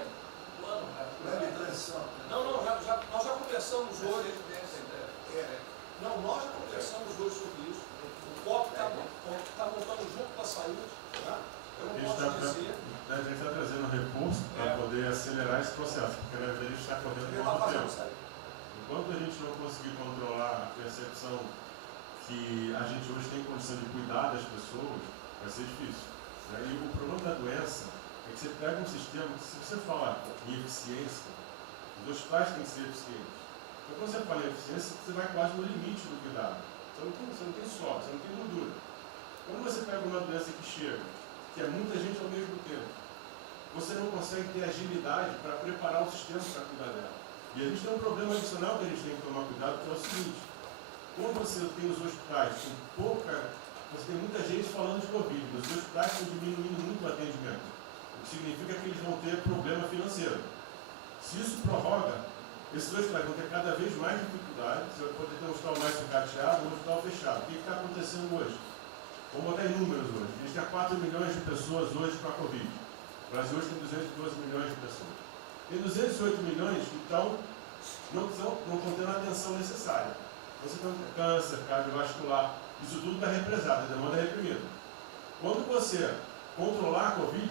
Não, nós já conversamos hoje. Não, nós já conversamos hoje sobre isso. O COP está montando junto com a saúde. Tá? Eu não posso dizer. A gente está trazendo recurso para poder acelerar esse processo, porque a gente está correndo muito tempo. Enquanto a gente não conseguir controlar a percepção que a gente hoje tem condição de cuidar das pessoas, vai ser difícil. E o problema da doença é que você pega um sistema que, se você falar em eficiência, os hospitais têm que ser eficientes. Então, quando você fala em eficiência, você vai quase no limite do cuidado. Você não tem sobra, você não tem gordura. Quando você pega uma doença que chega, que é muita gente ao mesmo tempo, você não consegue ter agilidade para preparar o sistema para cuidar dela. E a gente tem um problema adicional que a gente tem que tomar cuidado, que é o seguinte: quando você tem os hospitais com você tem muita gente falando de Covid, os hospitais estão diminuindo muito o atendimento, o que significa que eles vão ter problema financeiro. Se isso prorroga, esses hospitais vão ter cada vez mais dificuldade, você vai poder ter um hospital mais sucateado, um hospital fechado. O que está acontecendo hoje? Vamos botar em números hoje. A gente tem 4 milhões de pessoas hoje com a Covid. O Brasil hoje tem 212 milhões de pessoas. Tem 208 milhões que não estão tendo a atenção necessária. Você tem câncer cardiovascular, isso tudo está represado, a demanda é reprimida. Quando você controlar a Covid,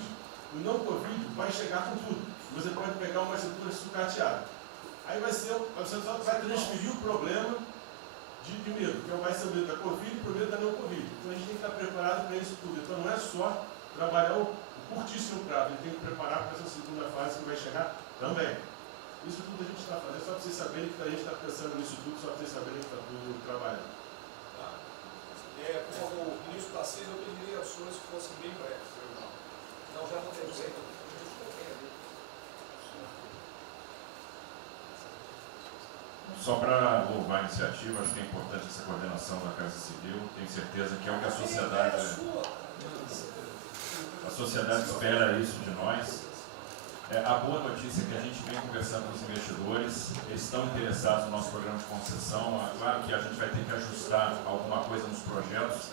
o não Covid vai chegar com tudo. Você pode pegar uma estrutura sucateada. Aí você só vai transferir o problema de medo, que vai ser o medo da Covid para o medo da não Covid. Então a gente tem que estar preparado para isso tudo. Então não é só trabalhar o curtíssimo prazo, a gente tem que preparar para essa segunda fase que vai chegar também. Isso tudo a gente está fazendo, só para vocês saberem que a gente está pensando nisso tudo, só para vocês saberem que está tudo trabalhando. Por favor, o ministro Tarcísio, eu pediria aos senhores que fossem bem breves. Não, já não temos aí. Só para louvar a iniciativa, acho que é importante essa coordenação da Casa Civil. Tenho certeza que é o que a sociedade espera isso de nós. A boa notícia é que a gente vem conversando com os investidores, eles estão interessados no nosso programa de concessão. Claro que a gente vai ter que ajustar alguma coisa nos projetos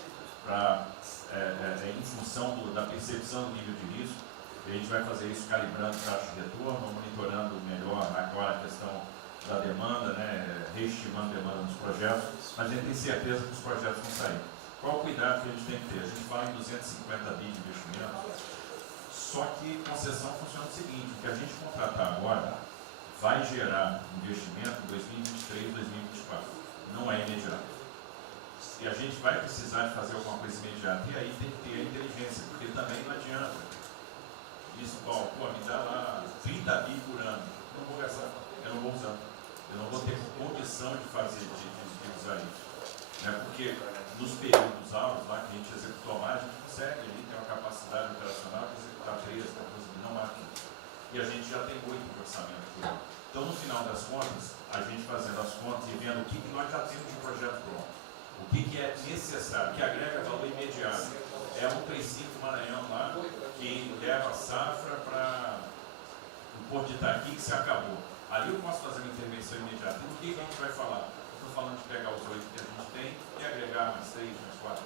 em função da percepção do nível de risco. E a gente vai fazer isso calibrando taxa de retorno, monitorando melhor agora a questão da demanda, reestimando a demanda nos projetos, mas a gente tem certeza que os projetos vão sair. Qual o cuidado que a gente tem que ter? A gente fala em 250 bi de investimento, só que concessão funciona o seguinte: o que a gente contratar agora vai gerar investimento em 2023, 2024. Não é imediato. E a gente vai precisar de fazer alguma coisa imediata. E aí tem que ter a inteligência, porque também não adianta. Isso, me dá lá 30 bi por ano. Não vou gastar, eu não vou usar. Eu não vou ter condição de fazer, de usar isso. Porque nos períodos altos lá que a gente executou mais, a gente consegue ali ter uma capacidade operacional de executar 13, 14 mil, não mais. E a gente já tem 8 de orçamento por ano. Então, no final das contas, a gente fazendo as contas e vendo o que nós já temos de projeto pronto, o que é necessário, que agrega valor imediato. É um 35 Maranhão lá, que leva a safra para o Porto de Itaqui, que se acabou. Ali eu posso fazer uma intervenção imediata. E o que a gente vai falar? Estou falando de pegar os 8 que a gente tem e agregar mais 3, mais 4.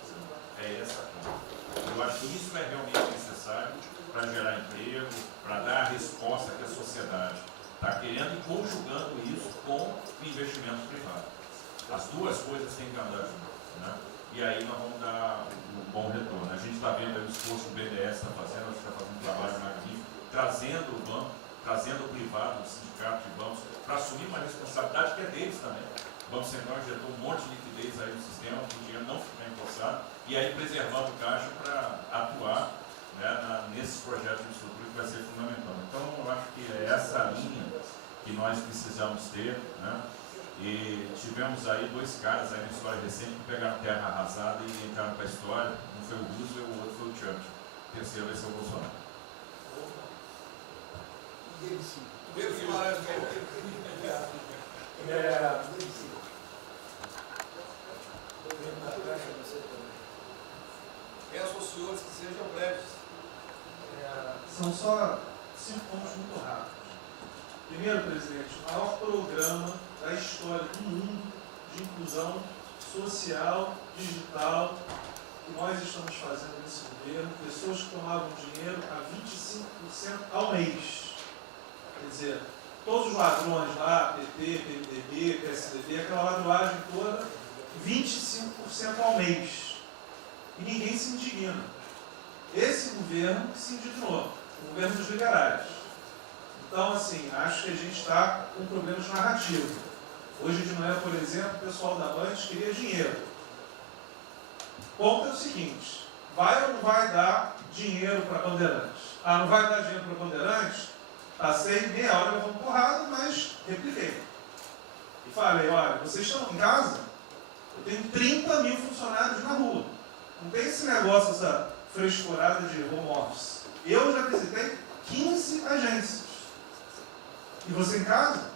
É essa a conta. Eu acho que isso é realmente necessário para gerar emprego, para dar a resposta que a sociedade está querendo e conjugando isso com o investimento privado. As duas coisas têm que andar juntas, E aí nós vamos dar um bom retorno. A gente está vendo aí o esforço que o BNDES está fazendo, acho que está fazendo um trabalho magnífico, trazendo o banco, trazendo o privado, o sindicato de bancos, para assumir uma responsabilidade que é deles também. O Banco Central injetou um monte de liquidez aí no sistema, para o dinheiro não ficar empossado, e aí preservando o caixa para atuar nesses projetos de estrutura que vai ser fundamental. Então, eu acho que é essa linha que nós precisamos ter, E tivemos aí 2 caras aí na história recente que pegaram terra arrasada e entraram para a história. Um foi o Roosevelt, o outro foi o Churchill. O terceiro vai ser o Bolsonaro. Pedro Guimarães, peço aos senhores que sejam breves. São só 5 pontos muito rápidos. Primeiro, presidente, o maior programa da história do mundo de inclusão social, digital, que nós estamos fazendo nesse governo, pessoas que tomavam dinheiro a 25% ao mês. Quer dizer, todos os ladrões lá, PT, PMDB, PSDB, aquela ladroagem toda, 25% ao mês. E ninguém se indigna. Esse governo que se indignou, o governo dos liberais. Então, assim, acho que a gente está com problemas narrativos. Hoje de manhã, por exemplo, o pessoal da Band queria dinheiro. O ponto é o seguinte: vai ou não vai dar dinheiro para Bandeirantes? Não vai dar dinheiro para Bandeirantes? Passei meia hora levando porrada, mas repliquei. E falei: olha, vocês estão em casa? Eu tenho 30 mil funcionários na rua. Não tem esse negócio, essa frescurada de home office. Eu já visitei 15 agências. E você em casa?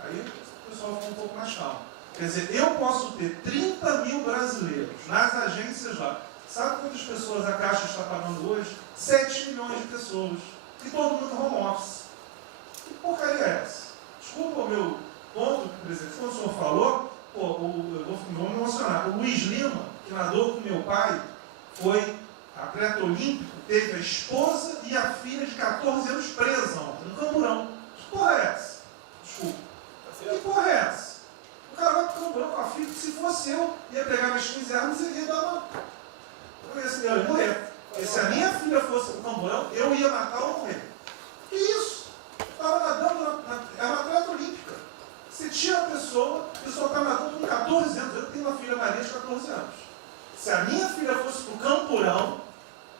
Aí o pessoal ficou um pouco mais calmo. Quer dizer, eu posso ter 30 mil brasileiros nas agências lá. Sabe quantas pessoas a Caixa está pagando hoje? 7 milhões de pessoas. E todo mundo home office. Que porcaria é essa? Desculpa o meu ponto, presidente. Quando o senhor falou, eu vou me emocionar. O Luiz Lima, que nadou com meu pai, foi atleta olímpico teve a esposa e a filha de 14 anos presa ontem, no Camburão. Que porra é essa? Desculpa. Que porra é essa? O cara vai pro Camburão com a filha, que se fosse eu, ia pegar minhas 15 armas e ia dar uma... Eu ia morrer. E se a minha filha fosse pro Camburão, eu ia matar ou morrer. Que isso? Estava nadando, é uma atleta olímpica. Você tira a pessoa está nadando com 14 anos. Eu tenho uma filha Maria de 14 anos. Se a minha filha fosse pro Camburão,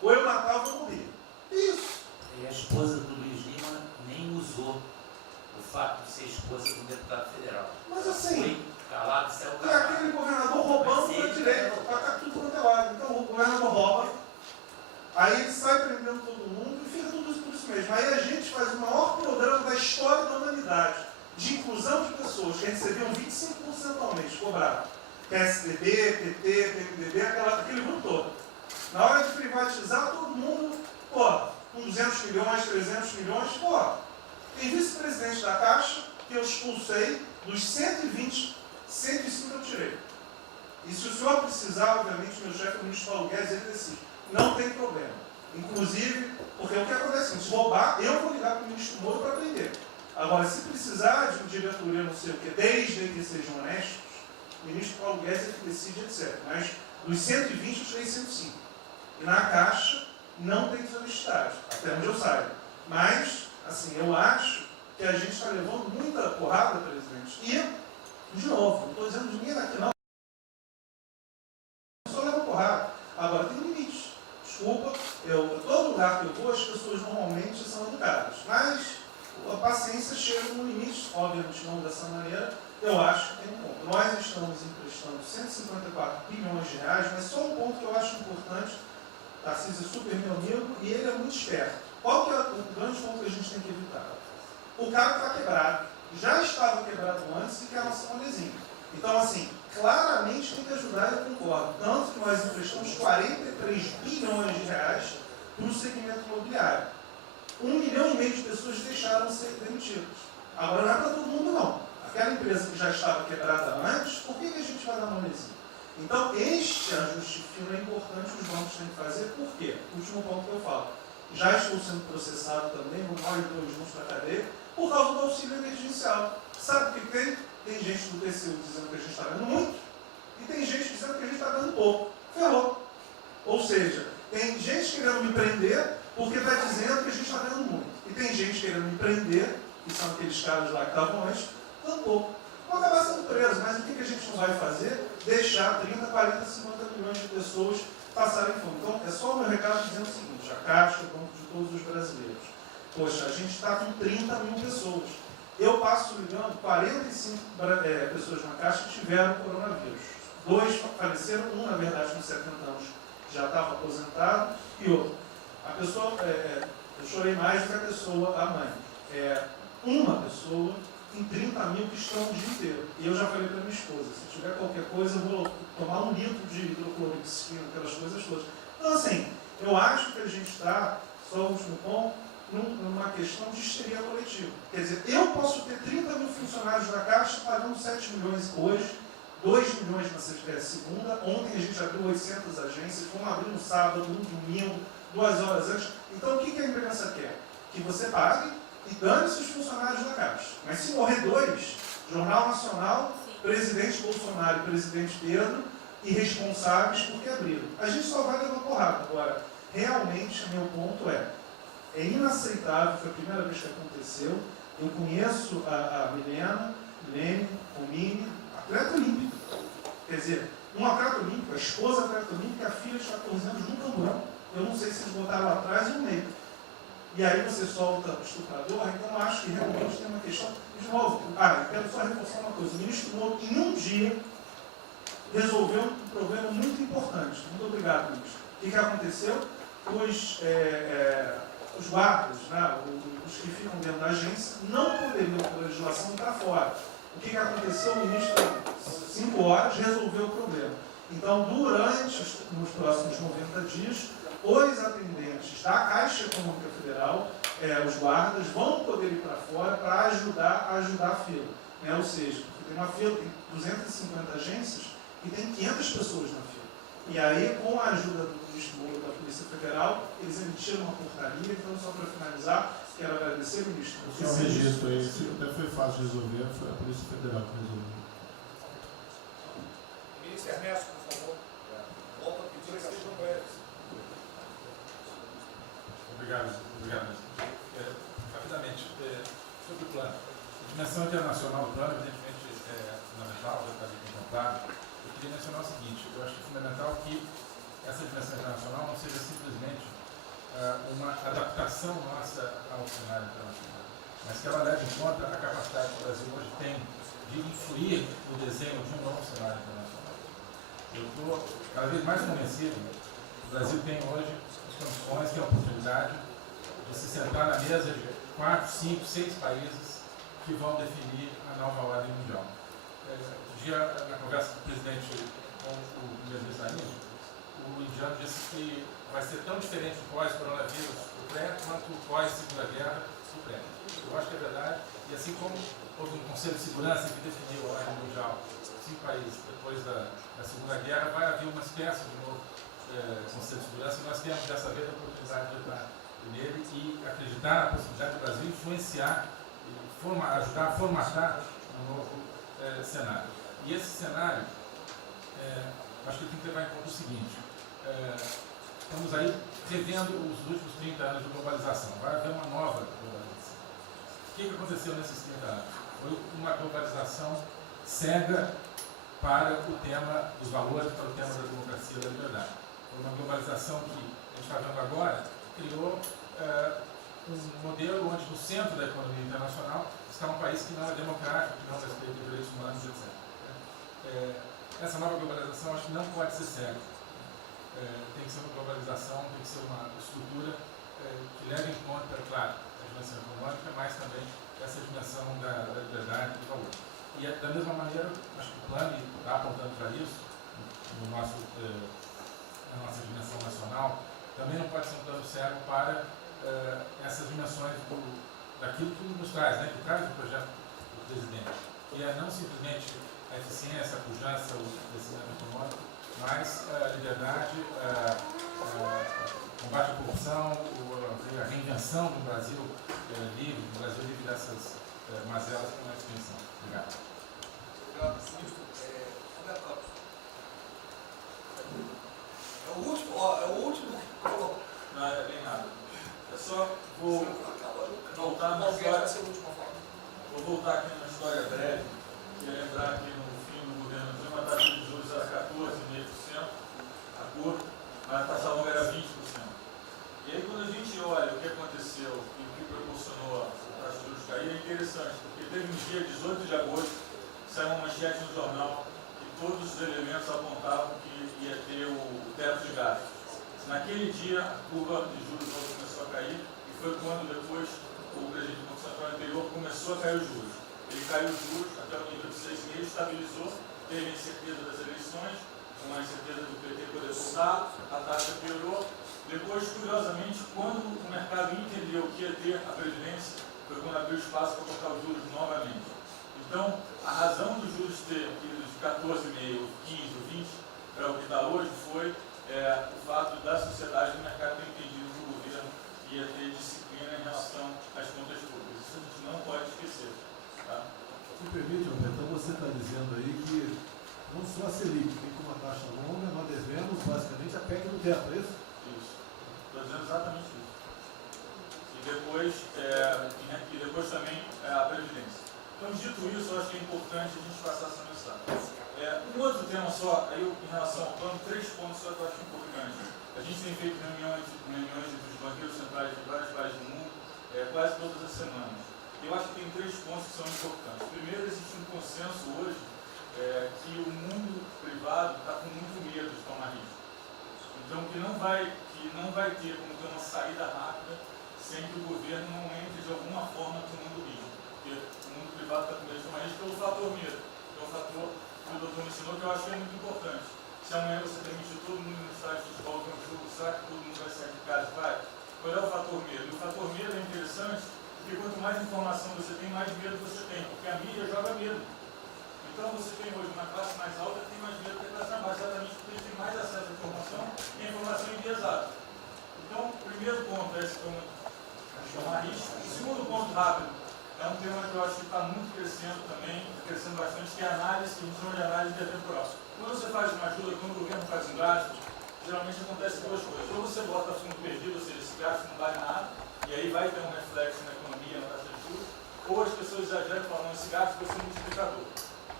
ou eu matava ou morria. Que isso? E a esposa do Luiz Lima nem usou o fato de ser esposa do deputado federal. Mas assim, foi calado, saiu e calado. aquele governador roubando para direito, está tudo quanto é lado. Então o governador rouba, aí ele sai prendendo todo mundo e fica tudo isso por isso mesmo. Aí a gente faz o maior programa da história da humanidade de inclusão de pessoas que recebiam 25% ao mês, cobrado. PSDB, PT, PMDB, aquele grupo todo. Na hora de privatizar, todo mundo, com 200 milhões, 300 milhões, tem vice-presidente da Caixa que eu expulsei, dos 120, 105 eu tirei. E se o senhor precisar, obviamente, meu chefe, o ministro Paulo Guedes, ele decide. Não tem problema. Inclusive, porque o que acontece? Se roubar, eu vou ligar para o ministro Moro para prender. Agora, se precisar de um diretoria, não sei o quê, desde que sejam honestos, o ministro Paulo Guedes é que decide, etc. Mas dos 120, eu tirei 105. E na Caixa, não tem desonestidade, até onde eu saiba. Mas, assim, eu acho que a gente está levando muita porrada, presidente. E, de novo, não estou dizendo de ninguém daqui, não. Só leva porrada. Agora, tem limite. Desculpa, todo lugar que eu vou, as pessoas normalmente são educadas. Mas a paciência chega no limite, obviamente não dessa maneira. Eu acho que tem um ponto. Nós estamos emprestando 154 bilhões de reais, mas só um ponto que eu acho importante. Tarcísio é super meu amigo e ele é muito esperto. Qual que é o grande ponto que a gente tem que evitar? O cara está quebrado, já estava quebrado antes e quer lançar um adesivo. Então, assim, claramente tem que ajudar e eu concordo. Tanto que nós emprestamos 43 bilhões de reais para o segmento imobiliário. 1,5 milhão de pessoas deixaram de ser demitidas. Agora não é para todo mundo, não. Aquela empresa que já estava quebrada antes, por que a gente vai dar uma adesivo? Então, este ajuste fino é importante, os bancos têm que fazer. Por quê? Último ponto que eu falo. Já estou sendo processado também, vou mais 2 juntos para a cadeia, por causa do auxílio emergencial. Sabe o que tem? Tem gente do TCU dizendo que a gente está ganhando muito, e tem gente dizendo que a gente está ganhando pouco. Ferrou. Ou seja, tem gente querendo me prender porque está dizendo que a gente está ganhando muito. E tem gente querendo me prender, que são aqueles caras lá que estavam antes, ganhando pouco. Vão acabar sendo presos, mas o que a gente não vai fazer? Deixar 30, 40, 50 milhões de pessoas passarem fome. Então, é só o meu recado dizendo o seguinte: a Caixa é o banco de todos os brasileiros. Poxa, a gente está com 30 mil pessoas. Eu passo ligando, 45 pessoas na Caixa tiveram coronavírus. 2 faleceram, um, na verdade, com 70 anos já estava aposentado, e outro. A pessoa, eu chorei mais do que a pessoa, a mãe. Uma pessoa em 30 mil que estão o dia inteiro. E eu já falei para minha esposa, se tiver qualquer coisa, eu vou tomar 1 litro de hidrocloroquina, aquelas coisas todas. Então, assim, eu acho que a gente está, só o último ponto, numa questão de histeria coletiva. Quer dizer, eu posso ter 30 mil funcionários da Caixa pagando 7 milhões hoje, 2 milhões na segunda, ontem a gente abriu 800 agências, vamos abrir no sábado, no domingo, 2 horas antes. Então, o que a imprensa quer? Que você pague e dane-se os funcionários da Caixa. Mas se morrer 2, Jornal Nacional, presidente Bolsonaro e presidente Pedro, irresponsáveis porque abriram. A gente só vai levar porrada. Agora, realmente, meu ponto é inaceitável, foi a primeira vez que aconteceu. Eu conheço a Milena, Romini, atleta olímpica. Quer dizer, um atleta olímpico, a esposa atleta olímpica, a filha de 14 anos no Camburão. Eu não sei se eles botaram lá atrás ou no meio. E aí você solta o estuprador, então eu acho que realmente tem uma questão. De novo, eu quero só reforçar uma coisa. O ministro Moro, em um dia, resolveu um problema muito importante. Muito obrigado, ministro. O que aconteceu? Os guardas, né, os que ficam dentro da agência, não poderiam, por legislação, entrar fora. O que aconteceu? O ministro, 5 horas, resolveu o problema. Então, nos próximos 90 dias, os atendentes da Caixa Econômica Federal, os guardas, vão poder ir para fora para ajudar a fila. Né? Ou seja, tem uma fila, tem 250 agências e tem 500 pessoas na fila. E aí, com a ajuda do ministro Moura da Polícia Federal, eles emitiram uma portaria. Então, só para finalizar, quero agradecer, ministro. Tinha um registro aí, até foi fácil de resolver, foi a Polícia Federal que resolveu. Ministro Ernesto, por favor. Volta a pedir que sejam breves. Obrigado, ministro. Rapidamente, sobre o plano. A dimensão internacional do plano, evidentemente, é fundamental, já está ali contemplado. Eu queria mencionar o seguinte: eu acho que é fundamental que essa dimensão internacional não seja simplesmente uma adaptação nossa ao cenário internacional, mas que ela leve em conta a capacidade que o Brasil hoje tem de influir no desenho de um novo cenário internacional. Eu estou cada vez mais convencido que o Brasil tem hoje as condições, tem a oportunidade de se sentar na mesa de 4, 5, 6 países que vão definir a nova ordem mundial. Um dia, na conversa do presidente com o primeiro-ministro da Índia, o indiano disse que vai ser tão diferente o pós-coronavírus do pré quanto o pós-segunda guerra do pré. Eu acho que é verdade, e assim como houve um Conselho de Segurança que definiu a ordem mundial, 5 países depois da Segunda Guerra, vai haver uma espécie de novo Conselho de Segurança, e nós temos dessa vez a oportunidade de entrar nele e acreditar na possibilidade do Brasil influenciar e ajudar a formatar um novo cenário. E esse cenário, acho que tem que levar em conta o seguinte: estamos aí revendo os últimos 30 anos de globalização. Vai haver uma nova globalização. O que aconteceu nesses 30 anos? Foi uma globalização cega para o tema dos valores, para o tema da democracia e da liberdade. Foi uma globalização que a gente está vendo agora, criou um modelo onde no centro da economia internacional está um país que não é democrático, que não respeita os direitos humanos, etc. Essa nova globalização acho que não pode ser cega. Tem que ser uma globalização, tem que ser uma estrutura que leve em conta, claro, a dimensão econômica, mas também essa dimensão da liberdade e do valor. E da mesma maneira, acho que o plano está apontando para isso, na nossa dimensão nacional, também não pode ser um plano cego para essas dimensões daquilo que nos traz, né, que traz o projeto do presidente, que é não simplesmente a eficiência, a pujança, o crescimento econômico, mas a liberdade, o combate à corrupção, a reinvenção do Brasil livre dessas mazelas que não é extensão. Obrigado. Obrigado, ministro. Roberto, é o último que colocou. Não é bem nada. Eu só vou voltar na história. Vou voltar aqui numa história breve. Queria lembrar que no fim do governo Dilma a taxa de juros era 14,5%, a curva, mas a taxa longa era 20%. E aí quando a gente olha o que aconteceu e o que proporcionou a taxa de juros cair, é interessante, porque teve um dia, 18 de agosto, saiu uma manchete no jornal que todos os elementos apontavam que ia ter o teto de gastos. Naquele dia, a curva de juros começou a cair e foi quando depois o presidente do Banco Central anterior começou a cair os juros. Ele caiu os juros até o nível de 6,5, estabilizou, teve a incerteza das eleições, uma incerteza do PT poder voltar, a taxa piorou. Depois, curiosamente, quando o mercado entendeu que ia ter a Previdência, foi quando abriu espaço para colocar os juros novamente. Então, a razão dos juros ter ido de 14,5, 15 ou 20 para o que está hoje foi o fato da sociedade e do mercado ter entendido que o governo ia ter disciplina em relação às contas públicas. Isso a gente não pode esquecer. Tá? Se permite, Alberto, então você está dizendo aí que não só a Selic tem como uma taxa longa, nós devemos basicamente a PEC do teto, é isso? Isso. Estou dizendo exatamente isso. E depois também a Previdência. Então, dito isso, eu acho que é importante a gente passar essa mensagem. Um outro tema só, aí em relação ao plano, 3 pontos só que eu acho importantes. A gente tem feito reuniões entre os banqueiros centrais de vários países do mundo, quase todas as semanas. Eu acho que tem 3 pontos que são importantes. Primeiro, existe um consenso hoje que o mundo privado está com muito medo de tomar risco. Então, que não vai ter como ter uma saída rápida sem que o governo não entre de alguma forma no mundo risco. Porque o mundo privado está com medo de tomar risco pelo fator medo. Que é o fator que o doutor mencionou, que eu acho que é muito importante. Se amanhã você permitir todo mundo no estádio de futebol ver um jogo, será que todo mundo vai sair de casa e vai? Qual é o fator medo? O fator medo é interessante porque quanto mais informação você tem, mais medo você tem, porque a mídia joga medo. Então você tem hoje uma classe mais alta que tem mais dinheiro que a classe mais baixa, exatamente porque eles têm mais acesso à informação e a informação enviesada. Então, o primeiro ponto é esse que é uma risco. O segundo ponto rápido é um tema que eu acho que está muito crescendo também, crescendo bastante, que é a análise, que a gente chama de análise intertemporal. Quando você faz uma ajuda, quando o governo faz um gasto, geralmente acontece duas coisas. Ou você bota fundo perdido, ou seja, esse gasto não vale nada, e aí vai ter um reflexo na economia, na taxa de juros, ou as pessoas exageram falando esse gasto vai ser um multiplicador.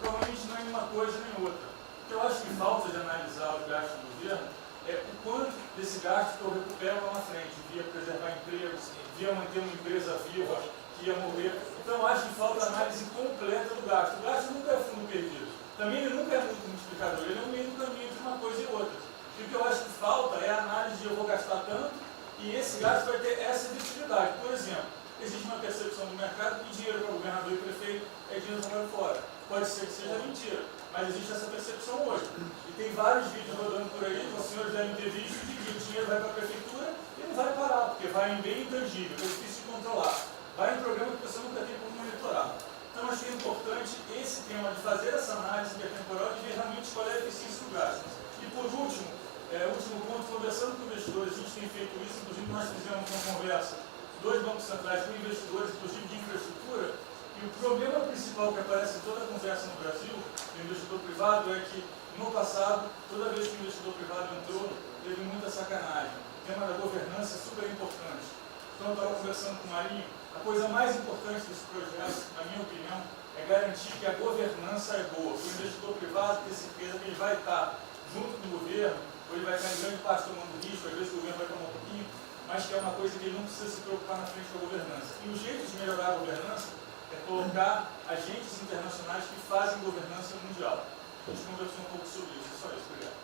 Provavelmente não é nenhuma coisa nem outra. O que eu acho que falta de analisar os gastos do governo é o quanto desse gasto que eu recupero lá na frente, via preservar empregos, via manter uma empresa viva, que ia morrer. Então eu acho que falta análise completa do gasto. O gasto nunca é fundo perdido. Também ele nunca é muito multiplicador, ele é um meio do caminho entre uma coisa e outra. E o que eu acho que falta é a análise de eu vou gastar tanto e esse gasto vai ter essa efetividade. Por exemplo, existe uma percepção no mercado que dinheiro para governador e prefeito é dinheiro jogado fora. Pode ser que seja mentira, mas existe essa percepção hoje. E tem vários vídeos rodando por aí, os senhores devem ter visto, de que o dinheiro vai para a prefeitura e não vai parar, porque vai em bem intangível, que é difícil de controlar. Vai em programa que a pessoa nunca tem como monitorar. Então, acho que é importante esse tema de fazer essa análise intertemporal e ver realmente qual é a eficiência do gasto. E, por último, último ponto, conversando com investidores, a gente tem feito isso, inclusive nós fizemos uma conversa, 2 bancos centrais com investidores, inclusive de infraestrutura, e o problema principal que aparece em toda a conversa no Brasil, do investidor privado, é que, no passado, toda vez que o investidor privado entrou, teve muita sacanagem. O tema da governança é super importante. Então, eu estava conversando com o Marinho, a coisa mais importante desse projeto, na minha opinião, é garantir que a governança é boa, que o investidor privado tem certeza que ele vai estar junto com o governo, ou ele vai estar em grande parte tomando risco, às vezes o governo vai tomar um pouquinho, mas que é uma coisa que ele não precisa se preocupar na frente da governança. E o jeito de melhorar a governança é colocar agentes internacionais que fazem governança mundial. A gente conversou um pouco sobre isso, só isso. Obrigado.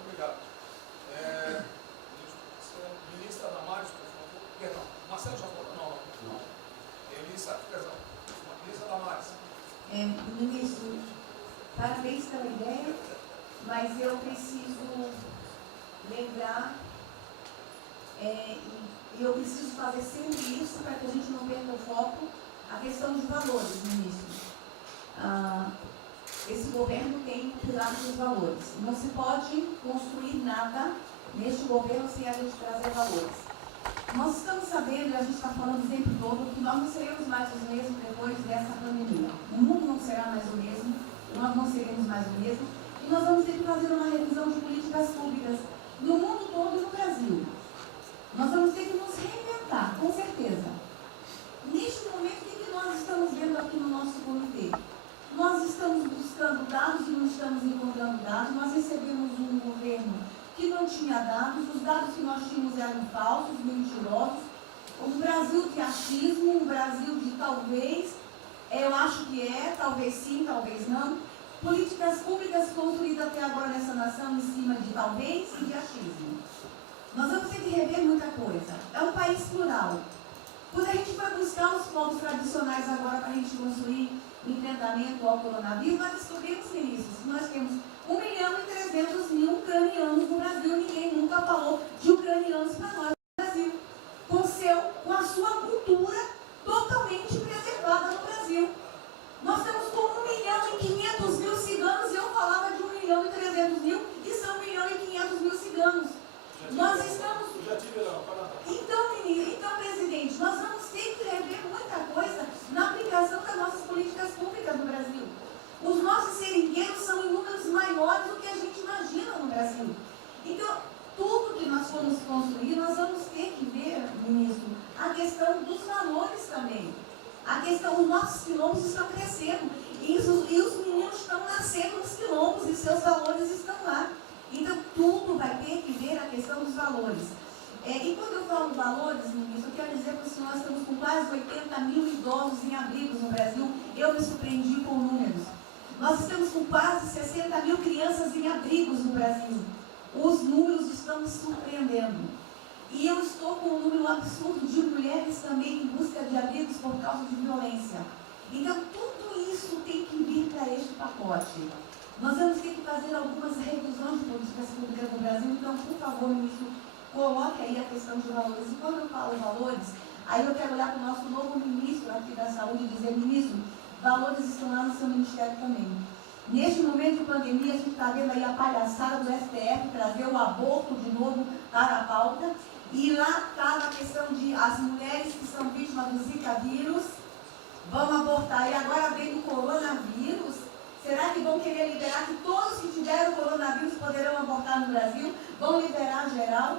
Obrigado. Ministra Damares, por favor. Perdão, Marcelo já falou? Não. Ministra, perdão. Ministra Damares. Ministro, parabéns pela ideia, mas eu preciso lembrar, e eu preciso fazer sempre isso para que a gente não perca o foco, a questão dos valores, ministro. Esse governo tem o pilar dos valores. Não se pode construir nada neste governo sem a gente trazer valores. Nós estamos sabendo, e a gente está falando o tempo todo, que nós não seremos mais os mesmos depois dessa pandemia. O mundo não será mais o mesmo, nós não seremos mais o mesmo, e nós vamos ter que fazer uma revisão de políticas públicas no mundo todo e no Brasil. Nós vamos ter que nos reinventar, com certeza. Neste momento, o que nós estamos vendo aqui no nosso comitê? Nós estamos buscando dados e não estamos encontrando dados. Nós recebemos um governo que não tinha dados, os dados que nós tínhamos eram falsos, mentirosos. Um Brasil de achismo, um Brasil de talvez, eu acho que talvez sim, talvez não. Políticas públicas construídas até agora nessa nação em cima de talvez e de achismo. Nós vamos ter que rever muita coisa. É um país plural. Quando a gente vai buscar os povos tradicionais agora para a gente construir enfrentamento ao coronavírus, nós descobrimos, ministros, que nós temos 1.300.000 ucranianos no Brasil. Ninguém nunca falou de ucranianos para nós no Brasil. Com a sua cultura totalmente preservada no Brasil. Nós estamos com 1.500.000 ciganos, e eu falava de 1.300.000, e são 1.500.000 ciganos. Nós estamos... Então, presidente, nós vamos ter que rever muita coisa na aplicação das nossas políticas públicas no Brasil. Os nossos seringueiros são em números maiores do que a gente imagina no Brasil. Então, tudo que nós formos construir, nós vamos ter que ver, ministro, a questão dos valores também. A questão, os nossos quilombos estão crescendo, e os meninos estão nascendo nos quilombos, e seus valores estão lá. Então, tudo vai ter que ver a questão dos valores. E quando eu falo valores, ministro, eu quero dizer para o senhor, nós estamos com quase 80.000 idosos em abrigos no Brasil. Eu me surpreendi com números. Nós estamos com quase 60.000 crianças em abrigos no Brasil. Os números estão me surpreendendo. E eu estou com um número absurdo de mulheres também em busca de abrigos por causa de violência. Então, tudo isso tem que vir para este pacote. Nós vamos ter que fazer algumas revisões de políticas públicas no Brasil. Então, por favor, ministro, coloque aí a questão de valores. E quando eu falo valores, aí eu quero olhar para o nosso novo ministro aqui da Saúde e dizer, ministro, valores estão lá no seu ministério também. Neste momento de pandemia, a gente está vendo aí a palhaçada do STF trazer o aborto de novo para a pauta. E lá estava a questão de as mulheres que são vítimas do Zika vírus vão abortar. E agora vem o coronavírus. Será que vão querer liberar que todos que tiveram coronavírus poderão abortar no Brasil? Vão liberar geral?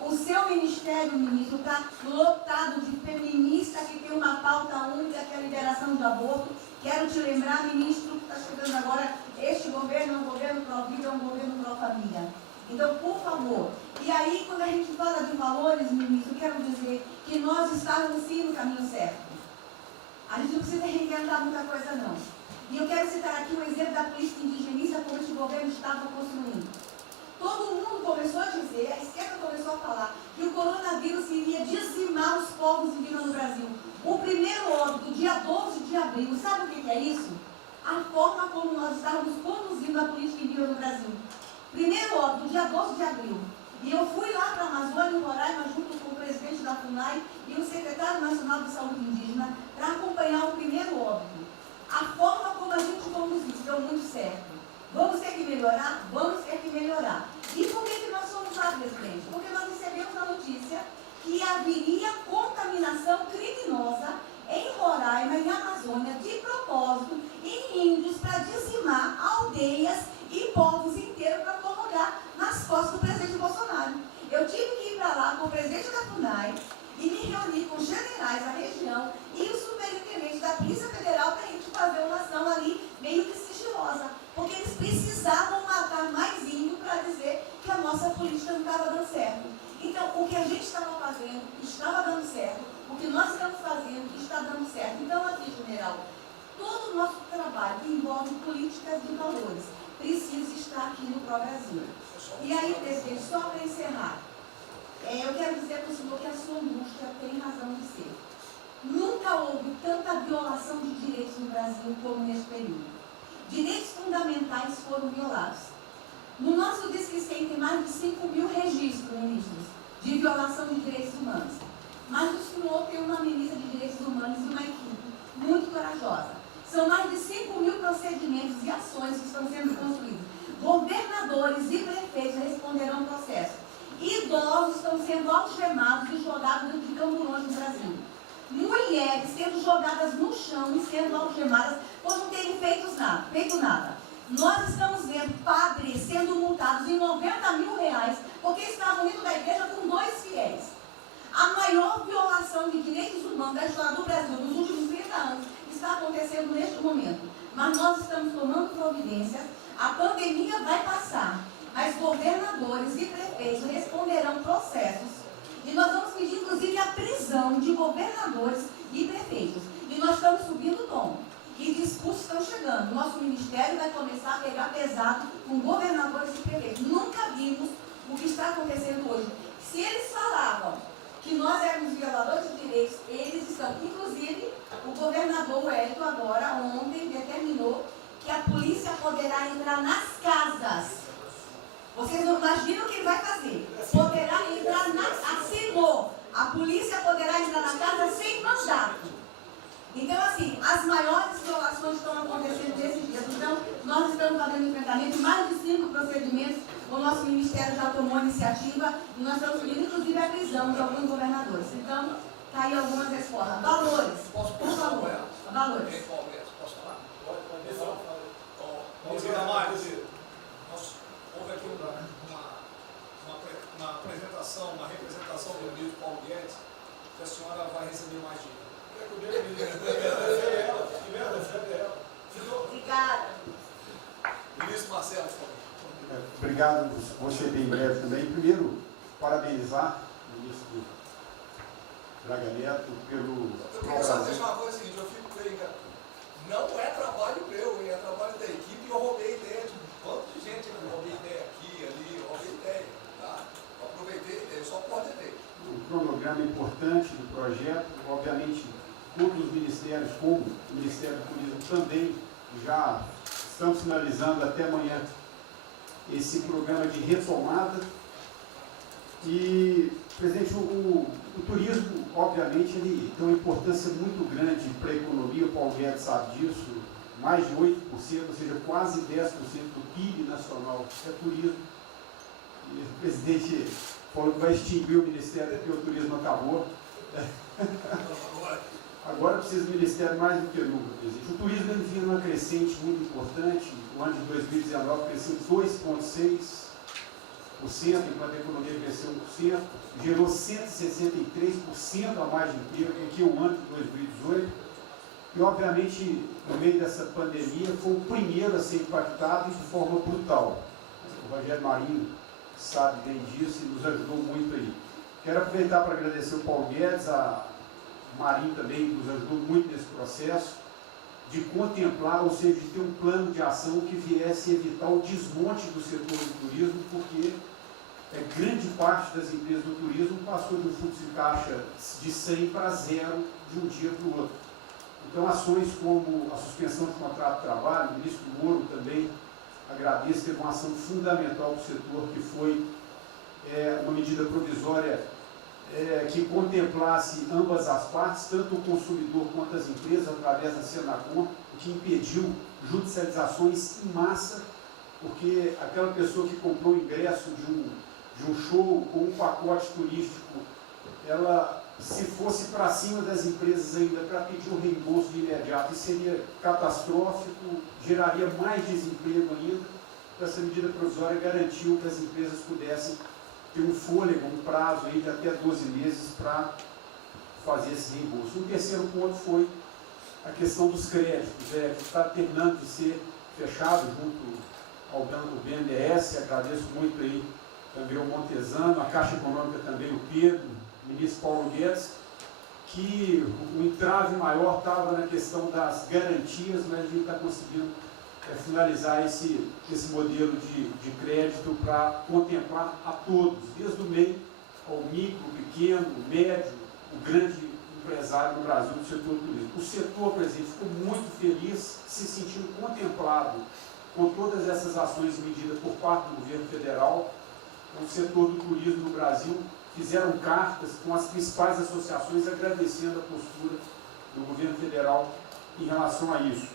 O seu ministério, ministro, está lotado de feminista que tem uma pauta única, que é a liberação do aborto. Quero te lembrar, ministro, que está chegando agora, este governo é um governo pró-vida, é um governo pró-família. Então, por favor. E aí, quando a gente fala de valores, ministro, quero dizer que nós estávamos sim no caminho certo. A gente não precisa reinventar muita coisa, não. E eu quero citar aqui um exemplo da política indigenista como este governo estava construindo. Todo mundo começou a dizer, a esquerda começou a falar, que o coronavírus iria dizimar os povos indígenas no Brasil. O primeiro óbito, dia 12 de abril, sabe o que é isso? A forma como nós estávamos conduzindo a política indígena no Brasil. Primeiro óbito, dia 12 de abril. E eu fui lá para a Amazônia, em Roraima, junto com o presidente da FUNAI e o secretário nacional de saúde indígena, para acompanhar o primeiro óbito. A forma como a gente conduziu deu muito certo. Vamos ter que melhorar? Vamos ter que melhorar. E por que nós fomos lá, presidente? Porque nós recebemos a notícia que haveria contaminação criminosa em Roraima, em Amazônia, de propósito, em índios, para dizimar aldeias e povos inteiros para colocar nas costas do presidente Bolsonaro. Eu tive que ir para lá com o presidente da FUNAI e me reunir com os generais da região e o superintendente da Polícia Federal para a gente fazer uma ação ali meio que sigilosa, porque eles precisavam matar mais índio para dizer que a nossa política não estava dando certo. Então, o que a gente estava fazendo estava dando certo, o que nós estamos fazendo está dando certo. Então, aqui, general, todo o nosso trabalho que envolve políticas de valores precisa estar aqui no Pró-Brasil. E aí, presidente, só para encerrar, eu quero dizer para o senhor que a sua angústia tem razão de ser. Nunca houve tanta violação de direitos no Brasil como neste período. Direitos fundamentais foram violados. No nosso Disque 100 tem mais de 5 mil registros, ministros, de violação de direitos humanos. Mas o senhor tem uma ministra de direitos humanos e uma equipe muito corajosa. São mais de 5 mil procedimentos e ações que estão sendo construídos. Governadores e prefeitos responderão processo. Idosos estão sendo algemados e jogados dentro de camburões no Brasil. Mulheres sendo jogadas no chão e sendo algemadas por não terem feito nada. Nós estamos vendo padres sendo multados em R$90 mil porque estavam indo da igreja com 2 fiéis. A maior violação de direitos humanos da história do Brasil nos últimos 30 anos está acontecendo neste momento. Mas nós estamos tomando providências, a pandemia vai passar, mas governadores e prefeitos responderão processos. E nós vamos pedir, inclusive, a prisão de governadores e prefeitos. E nós estamos subindo o tom. E discursos estão chegando. Nosso ministério vai começar a pegar pesado com governadores e prefeitos. Nunca vimos o que está acontecendo hoje. Se eles falavam que nós éramos violadores de direitos, eles estão. Inclusive, o governador Wellington agora, ontem, determinou que a polícia poderá entrar nas casas. Vocês não imaginam o que ele vai fazer. Poderá entrar assinou. A polícia poderá entrar na casa sem mandato. Então, assim, as maiores violações estão acontecendo nesses dias. Então, nós estamos fazendo enfrentamento de mais de 5 procedimentos. O nosso ministério já tomou a iniciativa e nós estamos pedindo, inclusive, a prisão de alguns governadores. Então, está aí algumas respostas. Valores. Por favor. Valores. Posso falar? Houve aqui uma apresentação, uma representação do ministro Paulo Guedes, que a senhora vai receber mais dinheiro. Obrigada. Ministro Marcelo, por favor. Obrigado, vou ser bem breve também. Primeiro, parabenizar o ministro Braga Neto pelo... Eu queria só deixar uma coisa seguinte, eu fico brincando. Não é trabalho meu, é trabalho da equipe e eu roubei ideia de um bando de gente. Eu roubei ideia aqui, ali, eu roubei ideia. Tá? Eu aproveitei a ideia, eu só coordenei. Um cronograma importante do projeto, obviamente, todos os ministérios, como o Ministério do Turismo também, já estamos finalizando até amanhã esse programa de retomada. E, presidente, o turismo, obviamente, ele tem uma importância muito grande para a economia, o Paulo Guedes sabe disso, mais de 8%, ou seja, quase 10% do PIB nacional é turismo. E o presidente falou que vai extinguir o Ministério porque o turismo acabou. Agora precisa do Ministério mais do que nunca, presidente. O turismo ele vinha numa crescente muito importante. O ano de 2019 cresceu 2,6%, enquanto a economia cresceu 1%, gerou 163% a mais de emprego do que o ano de 2018. E, obviamente, no meio dessa pandemia, foi o primeiro a ser impactado de forma brutal. O Rogério Marinho sabe bem disso e nos ajudou muito aí. Quero aproveitar para agradecer o Paulo Guedes, a Marinho também nos ajudou muito nesse processo, de contemplar, ou seja, de ter um plano de ação que viesse evitar o desmonte do setor do turismo, porque grande parte das empresas do turismo passou de um fluxo de caixa de 100 para 0 de um dia para o outro. Então, ações como a suspensão de contrato de trabalho, o ministro Moro também agradeço, teve uma ação fundamental para o setor, que foi uma medida provisória que contemplasse ambas as partes, tanto o consumidor quanto as empresas, através da Senacom, que impediu judicializações em massa, porque aquela pessoa que comprou o ingresso de um show ou um pacote turístico, ela, se fosse para cima das empresas ainda para pedir um reembolso de imediato, isso seria catastrófico, geraria mais desemprego ainda. Essa medida provisória garantiu que as empresas pudessem ter um fôlego, um prazo aí de até 12 meses para fazer esse reembolso. Um terceiro ponto foi a questão dos créditos, que está terminando de ser fechado junto ao BNDES. Agradeço muito aí também o Montesano, a Caixa Econômica também, o Pedro, o ministro Paulo Guedes, que o entrave maior estava na questão das garantias, mas a gente está conseguindo finalizar esse modelo de crédito para contemplar a todos, desde o MEI ao micro, pequeno, médio, o grande empresário no Brasil do setor turístico. O setor, presidente, ficou muito feliz, se sentindo contemplado com todas essas ações e medidas por parte do governo federal. O setor do turismo no Brasil fizeram cartas com as principais associações agradecendo a postura do governo federal em relação a isso.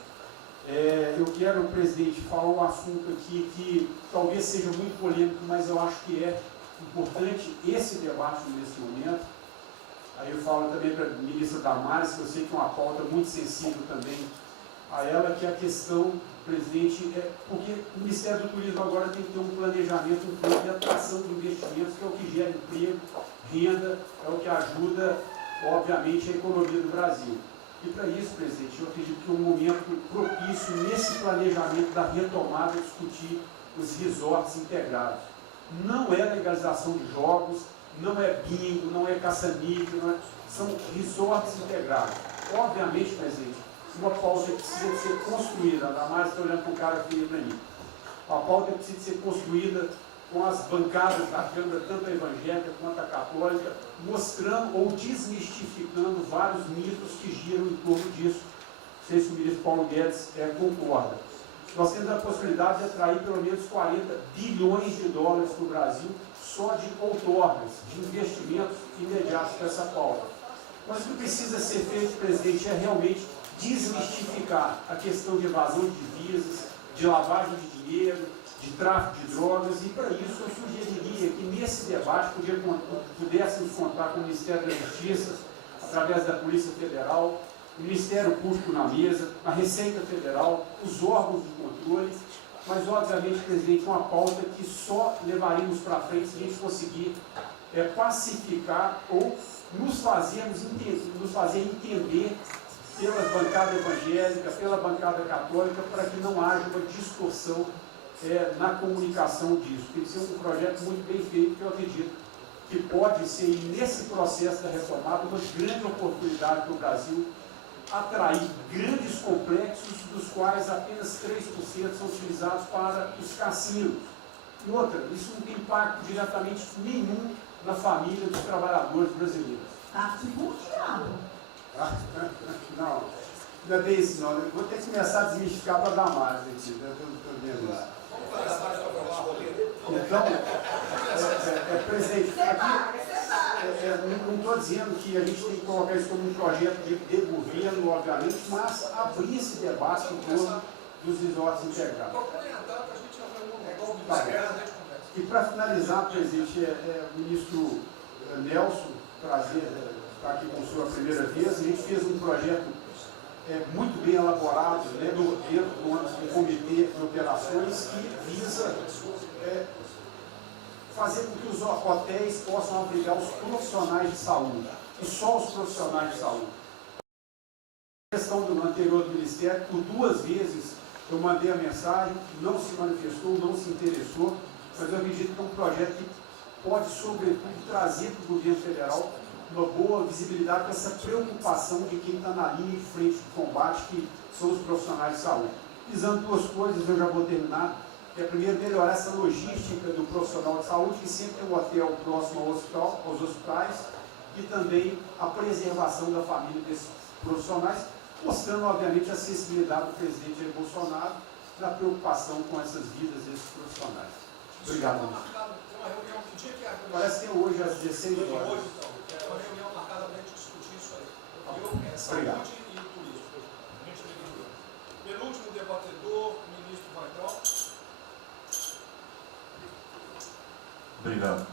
Eu quero, presidente, falar um assunto aqui que talvez seja muito polêmico, mas eu acho que é importante esse debate nesse momento. Aí eu falo também para a ministra Damares, que eu sei que é uma pauta muito sensível também a ela, que é a questão, presidente, porque o Ministério do Turismo agora tem que ter um planejamento, um plano de atração de investimentos, que é o que gera emprego, renda, é o que ajuda, obviamente, a economia do Brasil. E para isso, presidente, eu acredito que é um momento propício nesse planejamento da retomada de discutir os resorts integrados. Não é legalização de jogos, não é bingo, não é caça-níquel, são resorts integrados. Obviamente, presidente, uma pauta que precisa ser construída, ainda mais estou olhando para o cara aqui para mim. Uma pauta que precisa ser construída com as bancadas da Câmara, tanto a evangélica quanto a católica, mostrando ou desmistificando vários mitos que giram em torno disso. Não sei se o ministro Paulo Guedes concorda. Nós temos a possibilidade de atrair pelo menos 40 bilhões de dólares para o Brasil só de outorgas, de investimentos imediatos para essa pauta. Mas o que precisa ser feito, presidente, é realmente desmistificar a questão de evasão de divisas, de lavagem de dinheiro, de tráfico de drogas, e para isso eu sugeriria que nesse debate pudéssemos contar com o Ministério da Justiça, através da Polícia Federal, o Ministério Público na mesa, a Receita Federal, os órgãos de controle, mas obviamente, presidente, uma pauta que só levaríamos para frente se a gente conseguir pacificar ou nos fazer entender pela bancada evangélica, pela bancada católica, para que não haja uma distorção na comunicação disso. Tem que ser um projeto muito bem feito, que eu acredito que pode ser, nesse processo da retomada, uma grande oportunidade para o Brasil atrair grandes complexos, dos quais apenas 3% são utilizados para os cassinos. E outra, isso não tem impacto diretamente nenhum na família dos trabalhadores brasileiros. Tá tipo um diabo. Não, não é bem isso não. Eu vou ter que começar a desmistificar para dar mais, gente. Eu estou vendo isso. Então, presidente, aqui, não estou dizendo que a gente tem que colocar isso como um projeto de governo, obviamente, mas abrir esse debate em torno dos resorts integrados. E para finalizar, presidente, o ministro Nelson, prazer estar aqui com o senhor a primeira vez, a gente fez um projeto muito bem elaborado, né, dentro do comitê de operações que visa fazer com que os hotéis possam abrigar os profissionais de saúde, e só os profissionais de saúde. A questão do anterior do Ministério, por 2 vezes eu mandei a mensagem, não se manifestou, não se interessou, mas eu acredito que é um projeto que pode, sobretudo, trazer para o governo federal uma boa visibilidade com essa preocupação de quem está na linha de frente de combate, que são os profissionais de saúde. Visando 2 coisas, eu já vou terminar, que é primeiro melhorar essa logística do profissional de saúde, que sempre tem um hotel próximo ao hospital, aos hospitais, e também a preservação da família desses profissionais, mostrando, obviamente, a sensibilidade do presidente Jair Bolsonaro na preocupação com essas vidas desses profissionais. Obrigado. Parece que é hoje às 16 horas. Hoje, então, é uma reunião marcada para a gente discutir isso aí. Obrigado. Saúde e turismo. Penúltimo debatedor, o ministro Weintraub. Obrigado.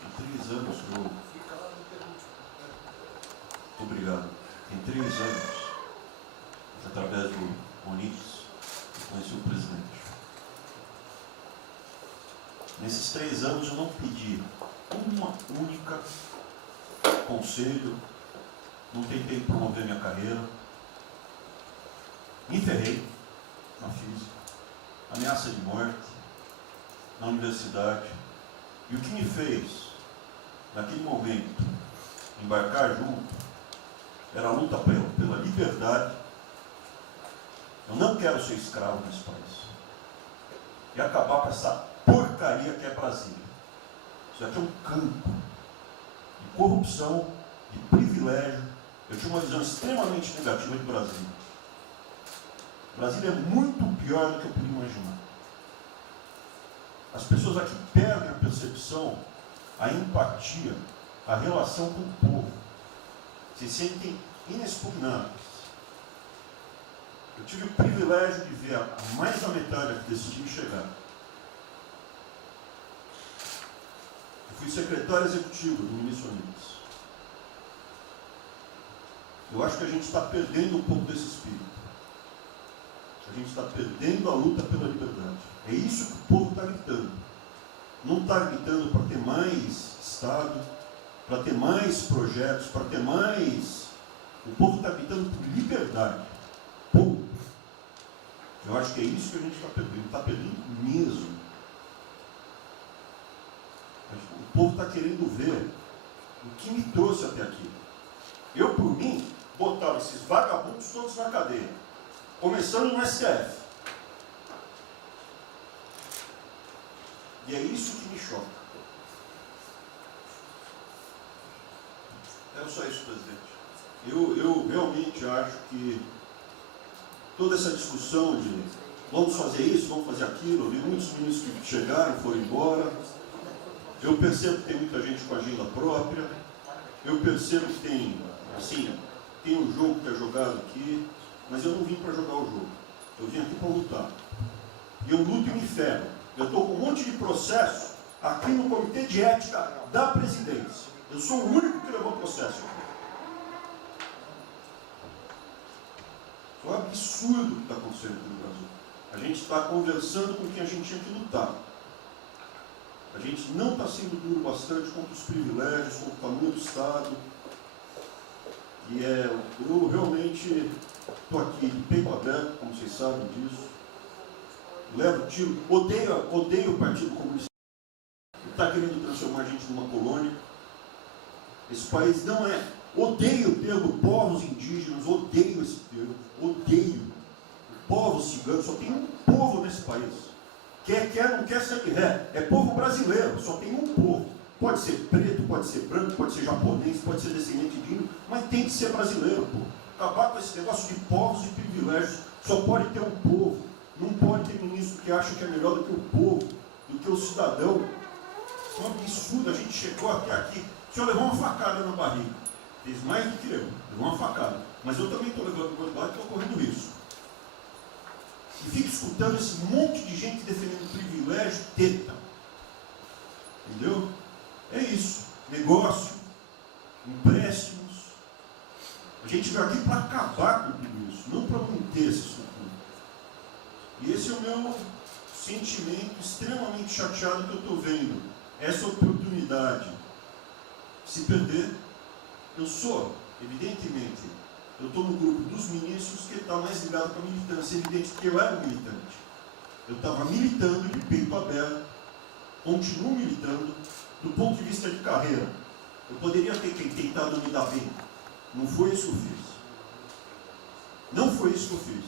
Em 3 anos eu... Fica lá no penúltimo. Obrigado. Em 3 anos, através do Onix, eu conheci o presidente. Nesses 3 anos eu não pedi uma única conselho, não tentei promover minha carreira, me ferrei na física, ameaça de morte, na universidade, e o que me fez, naquele momento, embarcar junto, era a luta pela liberdade. Eu não quero ser escravo nesse país. E acabar com essa porcaria que é Brasília. Isso aqui é um campo de corrupção, de privilégio. Eu tinha uma visão extremamente negativa de Brasília. Brasília é muito pior do que eu podia imaginar. As pessoas aqui perdem a percepção, a empatia, a relação com o povo. Se sentem inexpugnáveis. Eu tive o privilégio de ver a mais da metade aqui desse time chegar. Eu fui secretário executivo do ministro Onix. Eu acho que a gente está perdendo um pouco desse espírito. A gente está perdendo a luta pela liberdade. É isso que o povo está gritando. Não está gritando para ter mais Estado, para ter mais projetos, para ter mais... O povo está gritando por liberdade. Ponto. Eu acho que é isso que a gente está perdendo. Está perdendo mesmo. O povo está querendo ver o que me trouxe até aqui. Eu, por mim, botava esses vagabundos todos na cadeia. Começando no STF. E é isso que me choca. É só isso, presidente. Eu realmente acho que toda essa discussão de vamos fazer isso, vamos fazer aquilo, eu vi muitos ministros que chegaram, foram embora. Eu percebo que tem muita gente com agenda própria. Eu percebo que tem, assim, tem um jogo que é jogado aqui, mas eu não vim para jogar o jogo. Eu vim aqui para lutar. E eu luto e me ferro. Eu estou com um monte de processo aqui no Comitê de Ética da Presidência. Eu sou o único que levou processo. É um absurdo o que está acontecendo aqui no Brasil. A gente está conversando com quem a gente tinha que lutar. A gente não está sendo duro bastante contra os privilégios, contra o tamanho do Estado. E eu realmente estou aqui de peito aberto, como vocês sabem disso. Levo tiro, odeio o Partido Comunista. Ele está querendo transformar a gente numa colônia. Esse país não é. Odeio o termo povos indígenas, odeio esse termo, odeio. Povos ciganos, só tem um povo nesse país. Quer, não quer sangue ré. É povo brasileiro, só tem um povo. Pode ser preto, pode ser branco, pode ser japonês, pode ser descendente de índio, mas tem que ser brasileiro, pô. Acabar com esse negócio de povos e privilégios. Só pode ter um povo. Não pode ter ministro que acha que é melhor do que o povo, do que o cidadão. um absurdo. A gente chegou até aqui. O senhor levou uma facada na barriga. Fez mais do que eu. Levou uma facada. Mas eu também estou levando gordura e estou correndo risco. E fico escutando esse monte de gente defendendo privilégio, teta. Entendeu? É isso. Negócio, empréstimos. A gente veio aqui para acabar com tudo isso, não para manter essa estrutura. E esse é o meu sentimento extremamente chateado que eu estou vendo. Essa oportunidade se perder. Eu sou, evidentemente, eu estou no grupo dos ministros que está mais ligado com a militância. É evidente que eu era um militante. Eu estava militando de peito aberto, continuo militando, do ponto de vista de carreira. Eu poderia ter tentado me dar bem. Não foi isso que eu fiz. Não foi isso que eu fiz.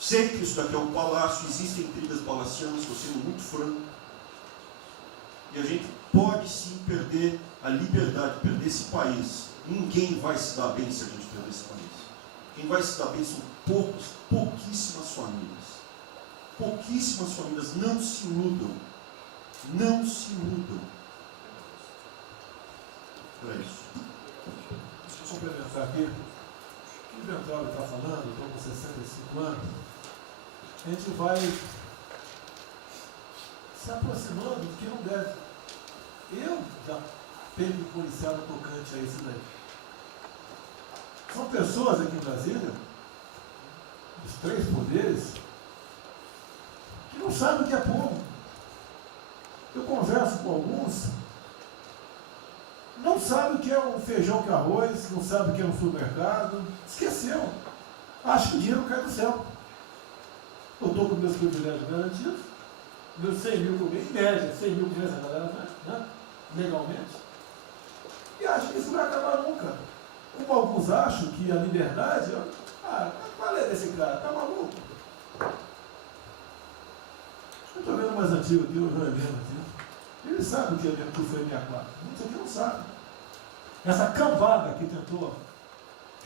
Sei que isso daqui é um palácio, existem intrigas palacianas, estou sendo muito franco. E a gente pode sim perder a liberdade, perder esse país. Ninguém vai se dar bem se a gente perder esse país. Quem vai se dar bem são pouquíssimas famílias. Pouquíssimas famílias. Não se iludam. Não se iludam. É isso. Deixa eu complementar aqui. O que o Ventório está falando, estou com 65 anos, a gente vai se aproximando do que não deve. Eu já tenho me policiado tocante a isso daí. São pessoas aqui em Brasília, os 3 poderes, que não sabem o que é povo. Eu converso com alguns, não sabem o que é um feijão com arroz, não sabem o que é um supermercado, esqueceu. Acho que o dinheiro cai do céu. Eu estou com meus privilégios garantidos, meus 100 mil por mês, em média, 100 mil por mês, né? Legalmente. E acho que isso não vai acabar nunca. Como alguns acham que a liberdade, qual é desse cara? Tá maluco? Eu estou vendo mais antigo aqui, o João Helena aqui. Ele sabe o que foi 64. Muitos aqui não sabem. Essa cambada que tentou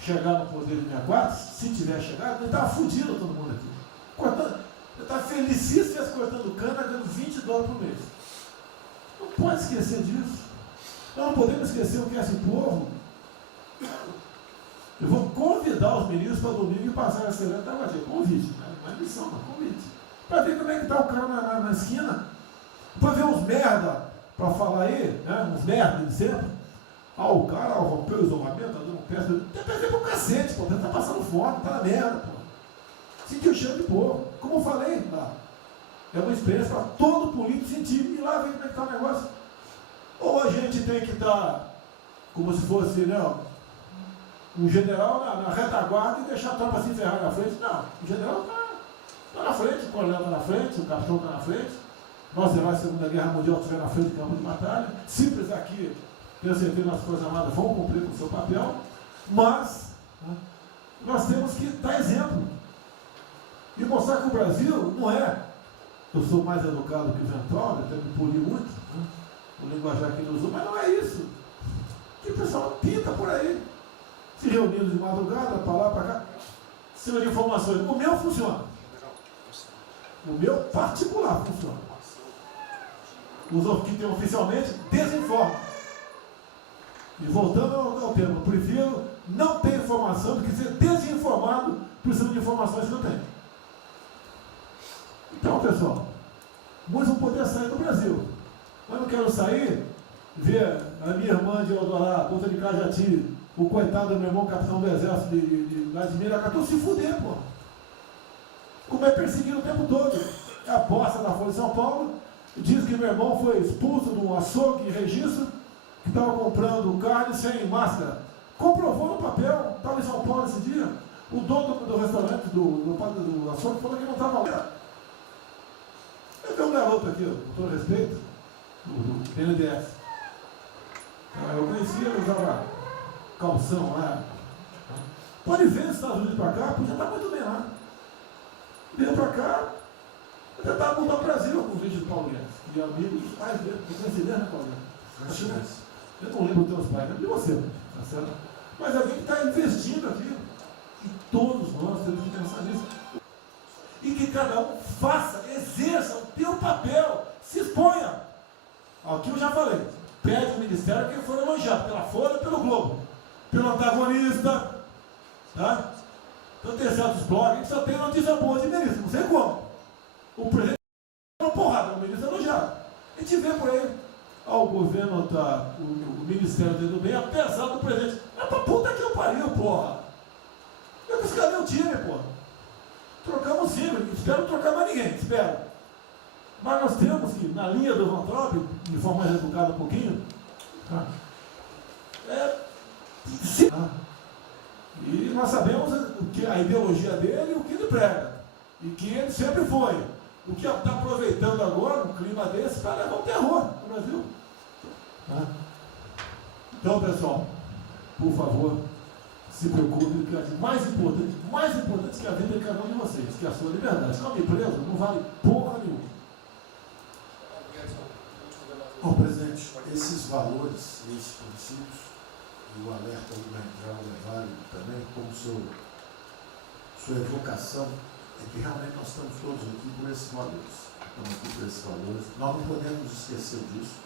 chegar no poder de 64, se tiver chegado, ele estava fudido todo mundo aqui. Cortando, ele estava felicíssimo cortando cana, ganhando $20 por mês. Não pode esquecer disso. Nós não podemos esquecer o que é esse povo. Eu vou convidar os ministros para domingo e passar essa semana. Convite, não é missão, não, convite. Para ver como é que está o cara na esquina. Para ver uns merda para falar aí, né? Uns merda de sempre. O cara rompeu o isolamento, está dando peça. Tem peça pro cacete, pô. Está passando fome, está na merda, pô. Sentiu o cheiro de povo. Como eu falei, lá. É uma experiência para todo político sentir. E lá ver como é que está o negócio. Ou a gente tem que estar como se fosse, né, um general na retaguarda e deixar a tropa se ferrar na frente. Não, o general está na frente, o coronel está na frente, o capitão está na frente. Nós, heróis da Segunda Guerra Mundial, estiver na frente do campo de batalha. Simples aqui, tenho certeza, nas Forças Armadas vão cumprir com o seu papel, mas nós temos que dar exemplo e mostrar que o Brasil não é. Eu sou mais educado que o Ventório, até me poli muito, o linguajar que ele usou, mas não é isso. Que o pessoal pinta por aí, se reunindo de madrugada, para lá, para cá, cima de informações. O meu funciona. O meu particular funciona. Os que tem oficialmente desinformam. E voltando ao tema, eu prefiro não ter informação do que ser desinformado por cima de informações que eu tenho. Então, pessoal, muitos vão poder sair do Brasil. Mas não quero sair, ver a minha irmã de Eldorado, outra de Cajati, o coitado do meu irmão, capitão do exército de Miracatu, se fuder, pô. Como é perseguido o tempo todo. É a bosta da Folha de São Paulo, diz que meu irmão foi expulso de um açougue em registro, que estava comprando carne sem máscara. Comprovou no papel, estava em São Paulo esse dia. O dono do restaurante, do açougue, falou que não estava lá. Eu tenho um garoto aqui, com todo respeito, do BNDES. Eu conhecia, ele usava calção lá. Pode ver os Estados Unidos para cá, podia estar muito bem lá. Veio para cá, eu tentava mudar o Brasil com o vídeo do Paulo Guedes. E amigos, pais dele, você conhece ele, né, Paulo Guedes? Eu não lembro dos teus pais, lembro de você, tá certo? Mas alguém que está investindo aqui. E todos nós temos que pensar nisso. E que cada um faça, exerça o teu papel, se exponha. Tá? Então tem certos blogs, a gente só tem notícia boa de ministro, não sei como. O presidente é uma porrada, o ministro é elogiado. A gente vê por aí, o governo tá, o ministério está indo bem, apesar do presidente. É pra puta que eu pariu, porra. Eu disse, cadê o time, porra? Trocamos sim, espero trocar mais ninguém, espero. Mas nós temos que, na linha do Van Trump, de forma mais educada um pouquinho, e nós sabemos que a ideologia dele e o que ele prega. E que ele sempre foi. O que está aproveitando agora, um clima desse, para levar um terror no Brasil. Então, pessoal, por favor, se preocupem, que é mais importante que a vida de cada um de vocês, que é a sua liberdade. Se não me preso, não vale porra nenhuma. Bom, presidente, esses valores, esses princípios, e o alerta aí da entrada é válido também, como sua evocação, é que realmente nós estamos todos aqui por esses valores. Estamos aqui por esses valores. Nós não podemos esquecer disso.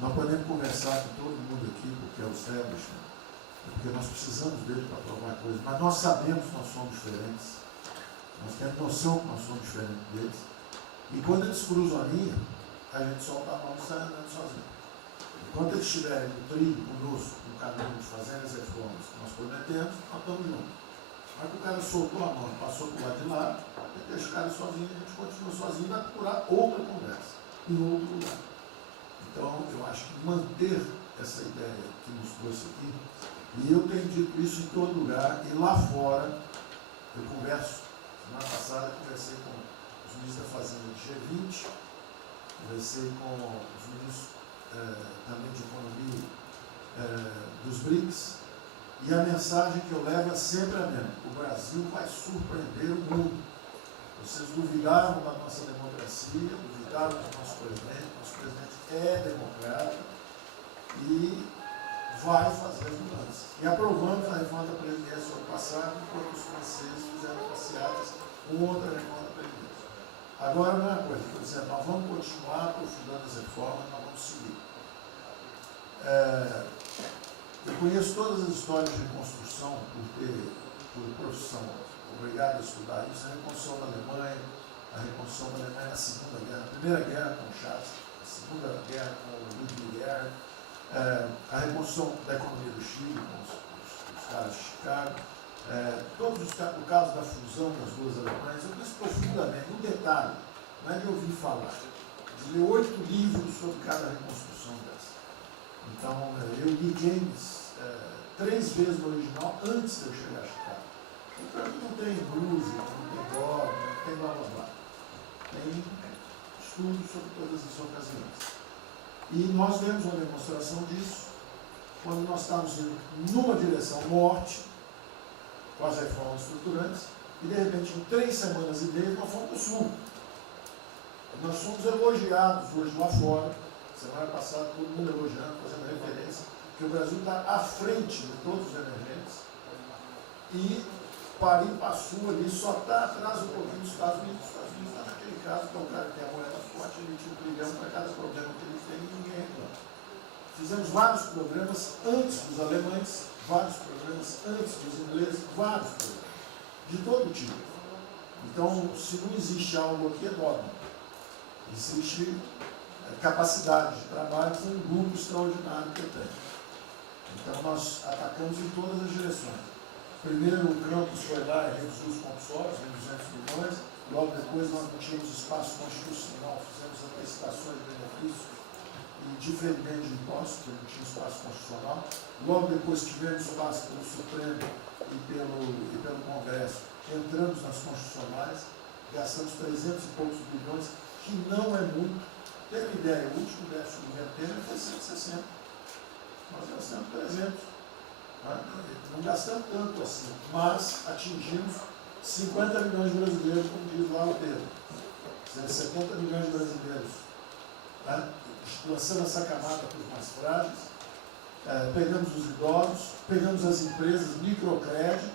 Nós podemos conversar com todo mundo aqui, porque é o establishment, porque nós precisamos dele para provar coisas, mas nós sabemos que nós somos diferentes. Nós temos noção que nós somos diferentes deles. E quando eles cruzam a linha, a gente solta a mão e sai andando sozinho. Enquanto eles estiverem no trilho conosco, no caminho de fazendo as reformas que nós prometemos, nós estamos juntos. Mas que o cara soltou a mão e passou para o lado de lá, deixa o cara sozinho, a gente continua sozinho e vai procurar outra conversa, em outro lugar. Então, eu acho que manter essa ideia que nos trouxe aqui, e eu tenho dito isso em todo lugar, e lá fora, eu converso, semana passada eu conversei com os ministros da Fazenda do G20, conversei com os ministros também de Economia dos BRICS, e a mensagem que eu levo é sempre a mesma: o Brasil vai surpreender o mundo. Vocês duvidaram da nossa democracia, duvidaram do nosso presidente é democrata e vai fazer as mudanças. E aprovamos a reforma da Previdência no ano passado, enquanto os franceses fizeram passeatas com outra reforma da Previdência. Agora, não é uma coisa, por exemplo, nós vamos continuar aprofundando as reformas, nós vamos seguir. Eu conheço todas as histórias de reconstrução por profissão, obrigado a estudar isso, a reconstrução da Alemanha na Segunda Guerra, a Primeira Guerra com o Chaves, a Segunda Guerra com o Ludwig Erhard, a reconstrução da economia do Chile com os caras de Chicago, todos os casos, o caso da fusão das duas Alemanhas, eu conheço profundamente, no detalhe, não é de ouvir falar, de ler 8 livros sobre cada reconstrução dessa. Então, eu li James 3 vezes no original antes de eu chegar a Chicago. Então, não tem blues, não tem dó, não tem blá blá blá. Tem estudos sobre todas as ocasiões. E nós demos uma demonstração disso quando nós estávamos indo numa direção norte, com as reformas estruturantes, e de repente, em 3 semanas e meia, nós fomos para o sul. Nós fomos elogiados hoje lá fora, semana passada, todo mundo elogiando, fazendo referência, que o Brasil está à frente de todos os emergentes, e Paris passou ali, só está atrás um pouquinho dos Estados Unidos. Os Estados Unidos está naquele caso, que é o cara que tem a moeda forte, ele tinha $1 trilhão para cada problema que ele tem e ninguém reclama. Fizemos vários programas antes dos alemães, vários programas antes dos ingleses, vários programas, de todo tipo. Então, se não existe algo aqui, é dogma. Existe capacidade de trabalho com um grupo extraordinário que eu tenho. Então, nós atacamos em todas as direções. Primeiro, o campus foi lá e reduziu os compulsórios em 200 milhões. Logo depois, nós não tínhamos espaço constitucional, fizemos antecipações de benefícios e diferimento de impostos, porque não tinha espaço constitucional. Logo depois, tivemos espaço pelo Supremo e pelo Congresso. Entramos nas constitucionais, gastamos 300 e poucos bilhões, que não é muito. Tem uma ideia, o último déficit do governo Temer foi 160. Nós gastamos 300. Não gastamos tanto assim, mas atingimos 50 milhões de brasileiros, como diz lá o Pedro. 70 milhões de brasileiros. Lançando essa camada para os mais frágeis. Pegamos os idosos, pegamos as empresas, microcrédito,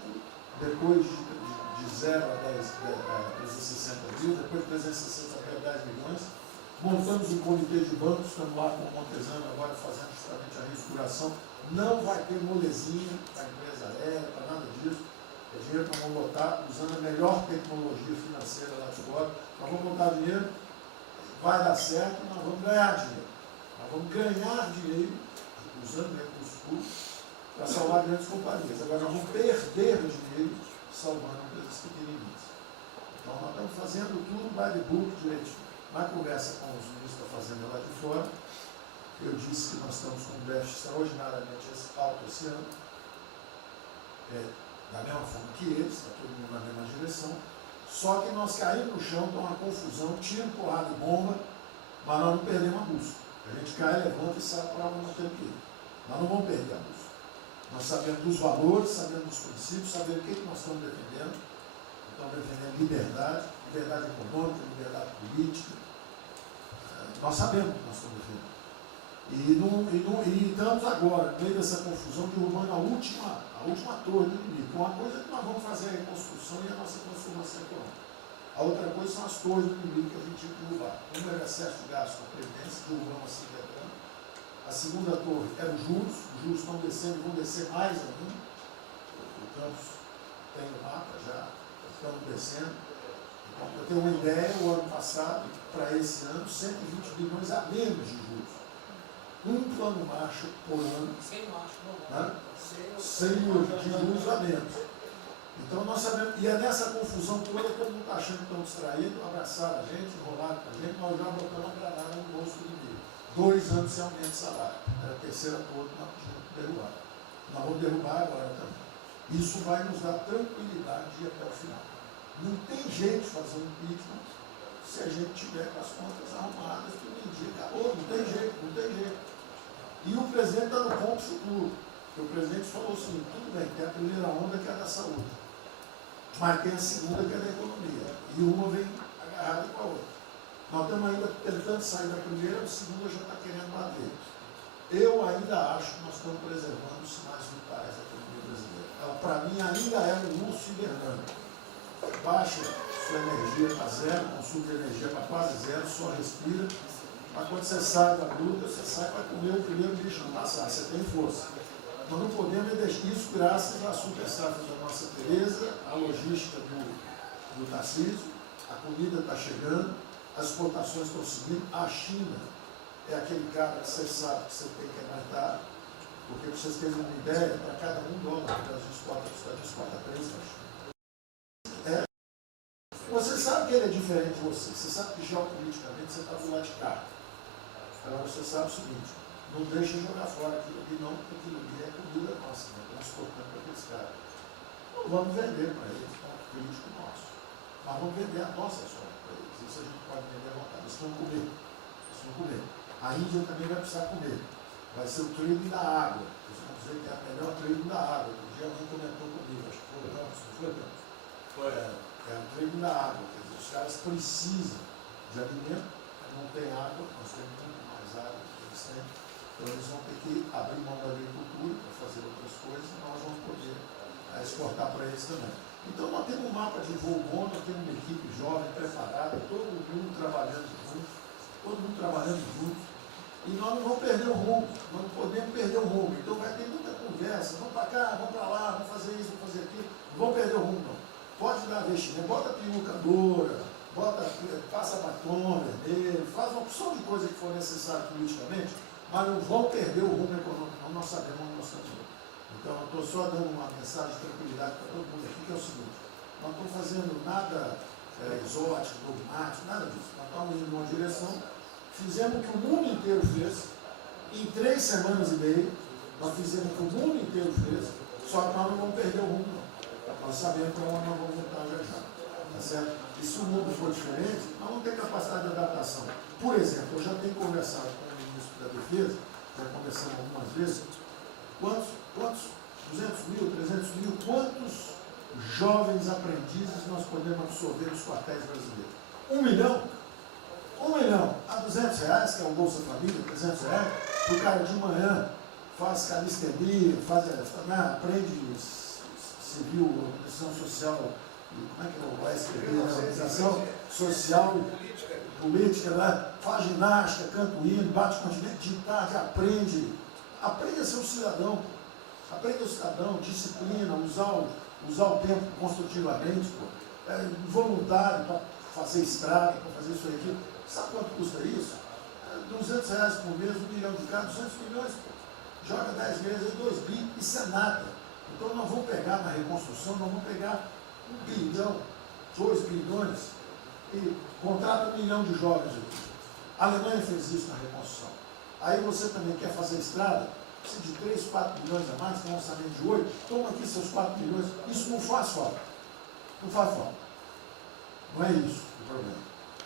depois de 0 a 360 mil, depois de 360 a 10 milhões. Montamos um comitê de bancos, estamos lá com o Montesano agora fazendo justamente a reestruturação. Não vai ter molezinha para a empresa aérea, para nada disso. A dinheiro, nós vamos botar usando a melhor tecnologia financeira lá de fora, nós vamos botar dinheiro, vai dar certo, nós vamos ganhar dinheiro. Nós vamos ganhar dinheiro, usando recursos públicos, para salvar grandes companhias. Agora nós vamos perder dinheiro salvando empresas pequenininhas. Então nós estamos fazendo tudo by the book direitinho. Na conversa com os ministros da Fazenda lá de fora, eu disse que nós estamos com um déficit extraordinariamente alto esse ano, da mesma forma que eles, está todo mundo na mesma direção, só que nós caímos no chão, está uma confusão, tiro, porrada e bomba, mas nós não perdemos a busca. A gente cai, levanta e sai para onde nós temos que ir. Nós não vamos perder a busca. Nós sabemos dos valores, sabemos dos princípios, sabemos o que nós estamos defendendo. Estamos defendendo liberdade, liberdade econômica, liberdade política. Nós sabemos o que nós estamos defendendo. E estamos agora, no meio dessa confusão, derrubando a última torre do inimigo. Uma coisa é que nós vamos fazer a reconstrução e a nossa transformação econômica. A outra coisa são as torres do inimigo que a gente tinha que derrubar. Uma era excesso de gasto com a Previdência, derrubamos assim decretando. A segunda torre era os juros estão descendo e vão descer mais ainda. O Campos tem o mapa já, estamos descendo. Então, para ter uma ideia, o ano passado, para esse ano, 120 bilhões a menos de juros. Um plano Marshall por ano, sem juros a menos. Então nós sabemos, e é nessa confusão toda, todo mundo está achando que estão distraídos, abraçaram a gente, enrolaram com a gente, nós já botamos a granada no bolso do inimigo. 2 anos sem aumento de salário. Era a terceira torre que nós tínhamos que derrubar. Nós vamos derrubar agora também. Isso vai nos dar tranquilidade de ir até o final. Não tem jeito de fazer um impeachment se a gente tiver com as contas arrumadas, que um dia acabou, não tem jeito. E o presidente está no ponto futuro. Porque o presidente falou o seguinte, tudo bem, tem a primeira onda que é a da saúde, mas tem a segunda que é da economia. E uma vem agarrada com a outra. Nós estamos ainda tentando sair da primeira, a segunda já está querendo bater. Eu ainda acho que nós estamos preservando os sinais vitais da economia brasileira. Ela, para mim, ainda é um urso hibernando. Baixa sua energia para zero, consumo de energia para quase zero, só respira. Mas quando você sai da luta, você sai para comer o primeiro bicho não passar, você tem força. Nós não podemos deixar isso graças à super safra da nossa Tereza, à logística do Tarcísio, a comida está chegando, as exportações estão seguindo, a China é aquele cara que você sabe que você tem que aguentar, porque para vocês terem uma ideia, para cada $1 que a gente exporta 3 na China. Você sabe que ele é diferente de você, você sabe que geopoliticamente você está do lado de cá. Então você sabe o seguinte, não deixa jogar fora aquilo ali não, porque aquilo ali é comida nossa, né? Estamos exportando para aqueles caras. Não vamos vender para eles, é um político nosso. Mas vamos vender a nossa soja para eles. Isso a gente pode vender à vontade. Eles vão comer. A Índia também vai precisar comer. Vai ser o trading da água. Eles vão dizer que é a melhor trading da água. Um dia alguém comentou comigo, acho que foi o Campos, não foi o Campos? Foi. É o trading da água. Quer dizer, os caras precisam de alimento, não tem água, nós temos muito mais água do que eles têm. Então eles vão ter que abrir mão da agricultura para fazer outras coisas e nós vamos poder exportar para eles também. Então nós temos um mapa de voo bom, nós temos uma equipe jovem, preparada, todo mundo trabalhando junto, e nós não vamos perder o rumo, nós não podemos perder o rumo. Então vai ter muita conversa, vamos para cá, vamos para lá, vamos fazer isso, vamos fazer aquilo, não vamos perder o rumo não. Pode dar investimento, bota perucadora, passa batom vermelho, faz uma opção de coisa que for necessária politicamente, mas não vão perder o rumo econômico, não, nós sabemos onde nós estamos. Então, eu estou só dando uma mensagem de tranquilidade para todo mundo aqui, que é o seguinte, nós não estamos fazendo nada exótico, dogmático, nada disso. Nós estamos indo numa direção, fizemos o que o mundo inteiro fez, em 3 semanas e meia, nós fizemos o que o mundo inteiro fez, só que nós não vamos perder o rumo, não. Nós sabemos para onde nós vamos voltar já. Tá certo? E se o mundo for diferente, nós vamos ter capacidade de adaptação. Por exemplo, eu já tenho conversado com o ministro da Defesa, já conversamos algumas vezes, quantos 200 mil, 300 mil, quantos jovens aprendizes nós podemos absorver nos quartéis brasileiros? 1 milhão? 1 milhão a R$200, que é o Bolsa Família, R$300, o cara de manhã faz calistenia, aprende civil, organização social, como é que é o SPB, organização social, política, né? Faz ginástica, canta o hino, bate continente de tarde, aprende a ser um cidadão, disciplina, usar usar o tempo construtivamente, voluntário para fazer estrada, para fazer isso aqui. Sabe quanto custa isso? R$200 por mês, 1 milhão de carros, 200 milhões. Joga 10 meses, 2 bi, isso é nada. Então nós vamos pegar na reconstrução, nós vamos pegar 1 bilhão, 2 bilhões e contrata 1 milhão de jovens aqui. A Alemanha fez isso na reconstrução. Aí você também quer fazer estrada, precisa de 3, 4 milhões a mais, tem um orçamento de 8, toma aqui seus 4 milhões. Isso não faz falta. Não faz falta. Não é isso o problema.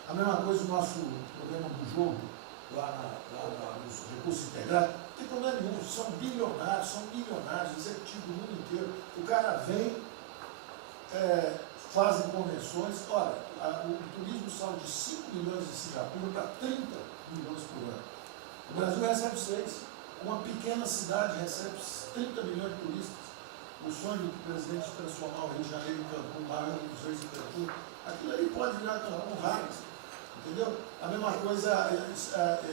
A mesma coisa o nosso problema do jogo, lá nos recursos integrados, não tem problema nenhum, são milionários, executivos do mundo inteiro. O cara vem, fazem convenções, olha, o turismo saiu de 5 milhões de Singapura para 30 milhões por ano. O Brasil recebe 6. Uma pequena cidade recebe 30 milhões de turistas. O sonho do presidente de transformar o Rio de Janeiro em Cancún, o maior dos reis em Cancún, aquilo ali pode virar um raio. Entendeu? A mesma coisa a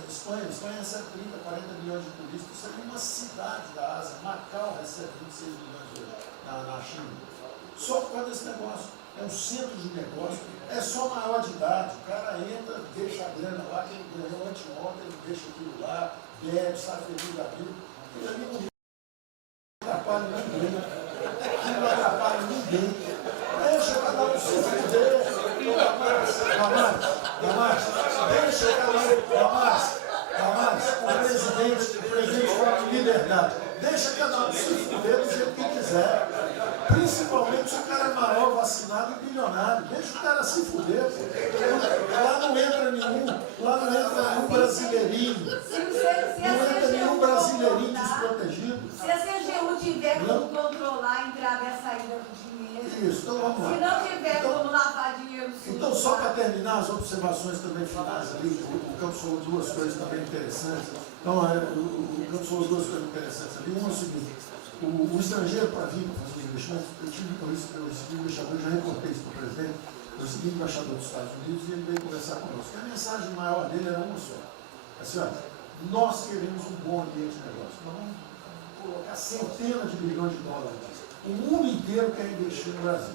Espanha. A Espanha recebe 30, 40 milhões de turistas. Isso é uma cidade da Ásia. Macau recebe 26 milhões hoje na China. Só por causa desse negócio. É um centro de negócio. É só maior de idade. O cara entra, deixa a grana lá, que ele ganhou anteontem, ele deixa aquilo lá, bebe, sai feliz da vida. Aquilo ali não atrapalha ninguém. Aquilo não atrapalha ninguém. Deixa cada um se fuder. O presidente fala de liberdade. Deixa cada um se fuder do jeito que quiser. Principalmente se o cara é maior, vacinado e bilionário. Deixa o cara se fuder. Lá não entra nenhum brasileirinho. Não entra nenhum brasileirinho desprotegido. Se a CGU tiver como controlar a entrada e a saída do dinheiro. Isso, então vamos lá. Se não tiver como lavar dinheiro sujo. Então, só para terminar as observações também finais ali, o Campos falou duas coisas também interessantes. Então, o Campos falou duas coisas interessantes ali. Uma é o seguinte, o estrangeiro para vir para fazer investimentos, eu recebi o embaixador, já reportei isso para o presidente, eu recebi o embaixador dos Estados Unidos e ele veio conversar conosco. E a mensagem maior dele era uma só. Assim, olha, nós queremos um bom ambiente de negócio. Nós vamos colocar centenas de bilhões de dólares aqui. O mundo inteiro quer investir no Brasil.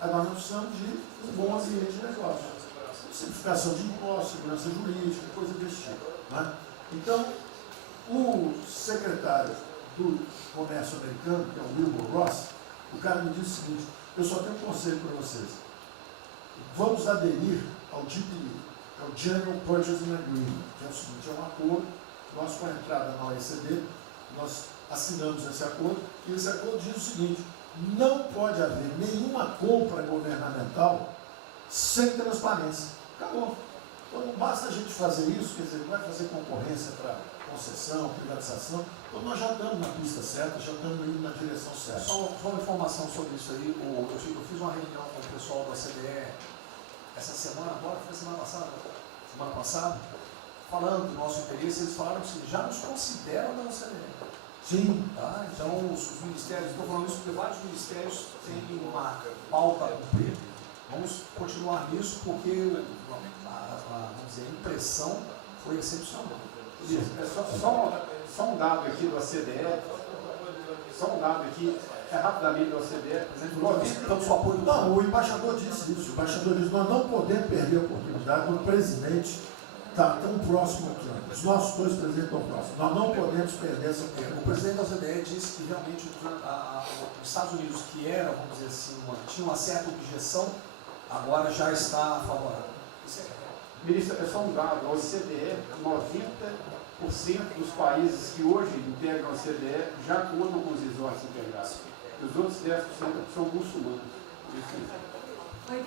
Agora nós precisamos de um bom ambiente de negócio. Simplificação de impostos, segurança jurídica, coisa desse tipo. Né? Então, o secretário do Comércio americano, que é o Wilbur Ross, o cara me disse o seguinte, eu só tenho um conselho para vocês. Vamos aderir ao GPA, é o General Purchasing Agreement, que é o seguinte, é um acordo, nós com a entrada na OECD, nós assinamos esse acordo, e esse acordo diz o seguinte, não pode haver nenhuma compra governamental sem transparência. Acabou. Então não basta a gente fazer isso, quer dizer, vai fazer concorrência para concessão, privatização, então nós já estamos na pista certa, já estamos indo na direção certa. Só uma informação sobre isso aí, eu fiz uma reunião com o pessoal da CDE essa semana, agora foi semana passada, falando do nosso interesse, eles falaram que já nos consideram da CDE. Sim. Tá? Então, os ministérios, estou falando isso porque vários ministérios têm uma pauta a cumprir. Vamos continuar nisso porque vamos dizer, a impressão foi excepcional. Isso, só um dado aqui do ACDE, rapidamente do ACDE. Não, o embaixador disse isso. O embaixador disse, nós não podemos perder a oportunidade do presidente está tão próximo aqui. Os nossos dois presidentes estão próximos. Nós não podemos perder essa oportunidade. O presidente da OCDE disse que realmente os Estados Unidos, que era, vamos dizer assim, tinha uma certa objeção, agora já está favorável. Ministro, é só um dado, a OCDE, 90% dos países que hoje integram a OCDE já contam com os resorts integrados. Os outros 10% são muçulmanos. 88%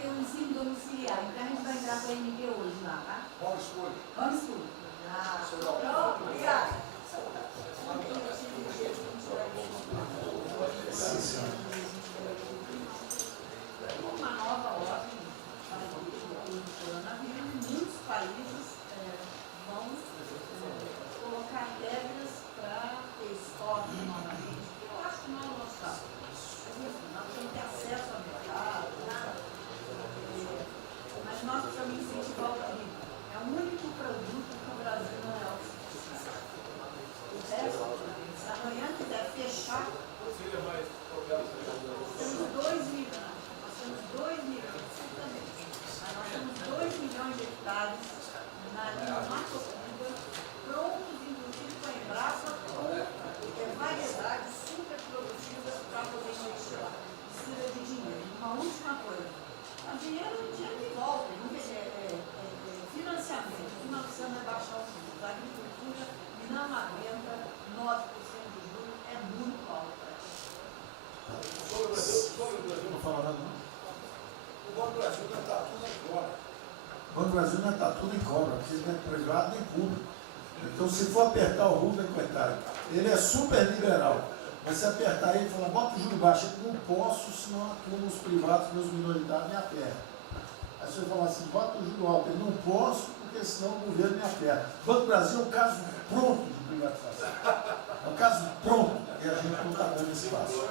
tem um ensino domiciliar, então a gente vai entrar para a MD hoje lá, tá? Vamos escolher. Vamos escolher. Pronto, obrigada. Uma nova ordem muitos países vão colocar regras para ter estoque novamente. Eu acho que não é o nosso caso. Nós temos que ter acesso ao mercado, mas nós precisamos incentivar o turismo. É o único produto que o Brasil não é autossuficiente. Banco do Brasil não está tudo em cobra, porque não é privado nem público. Então, se for apertar o Rubem, coitado, ele é super liberal. Mas se apertar ele e falar, bota o juro baixo, eu não posso, senão a turma, os privados, meus minoritários me apertam. Aí você fala assim, bota o juro alto, eu não posso, porque senão o governo me aperta. O Banco do Brasil é um caso pronto de privatização. É um caso pronto, e a gente não está dando espaço.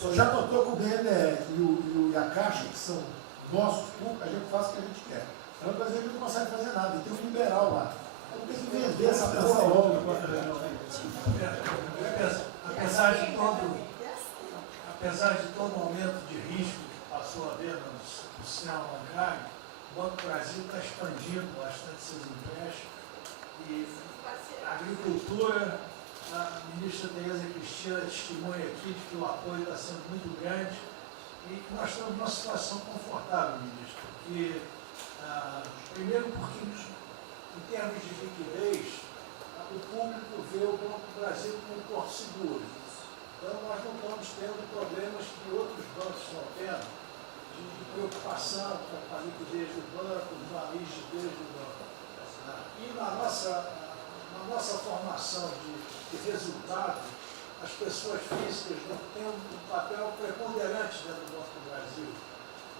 Só já notou que o BNDES e a Caixa, que são nossos públicos, a gente faz o que a gente quer. O Banco do Brasil não consegue fazer nada, e tem um liberal lá. Então tem que vender essa porra logo. Apesar de todo o aumento de risco que passou a haver no sistema bancário, o Banco do Brasil está expandindo bastante seus empréstimos e a agricultura, a ministra Tereza Cristina testemunha aqui de que o apoio está sendo muito grande e nós estamos numa situação confortável, ministro, porque, primeiro porque em termos de liquidez, o público vê o Banco do Brasil como um porto seguro. Então, nós não estamos tendo problemas que outros bancos estão tendo, de preocupação com a liquidez do banco, com a rigidez do banco. E na nossa formação de resultado, as pessoas físicas não têm um papel preponderante dentro do Banco do Brasil.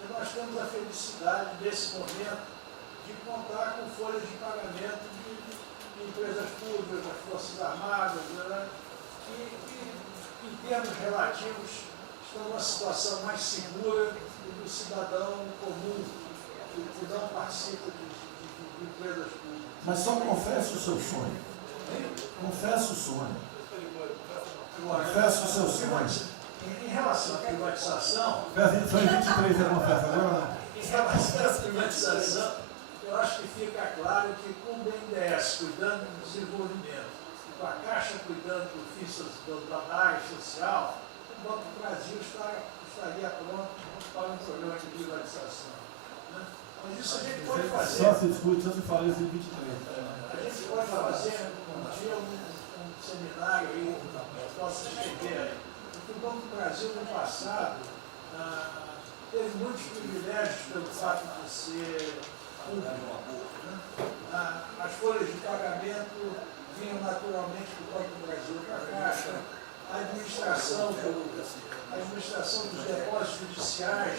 E nós temos a felicidade, nesse momento, de contar com folhas de pagamento de empresas públicas, das Forças Armadas, né, que em termos relativos estão numa situação mais segura do cidadão comum que não participa de empresas públicas. Mas só confessa o seu sonho. Confessa o sonho. Confessa o seu sonho. Em relação à privatização... Foi em 23 a confessa, agora não. Em relação à privatização, eu acho que fica claro que com o BNDES cuidando do desenvolvimento, com a Caixa cuidando da área social, o Banco do Brasil estaria pronto para um programa de privatização. Né? Mas isso a gente pode fazer. Só se discute, só se fala isso em 23. A gente pode fazer um dia um seminário aí, que possa escrever. Porque o Banco do Brasil, no passado, teve muitos privilégios pelo fato de ser público. Né? As folhas de pagamento vinham naturalmente do Banco do Brasil para a Caixa. A administração dos depósitos judiciais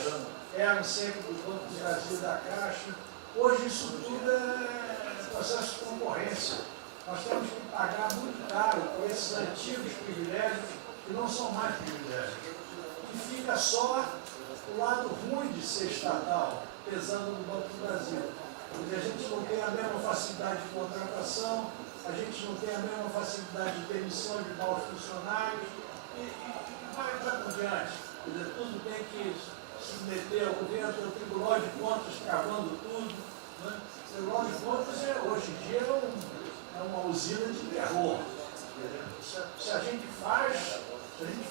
eram sempre do Banco do Brasil e da Caixa. Hoje isso tudo é processo de concorrência. Nós temos que pagar muito caro por esses antigos privilégios que não são mais privilégios. E fica só o lado ruim de ser estatal, pesando no Banco do Brasil. Porque a gente não tem a mesma facilidade de contratação, a gente não tem a mesma facilidade de demissão de maus funcionários e vai por diante. Quer dizer, tudo tem que se submeter ao governo, o Tribunal de Contas travando tudo. Né? O Tribunal de Contas, hoje em dia, é uma usina de terror. Se a gente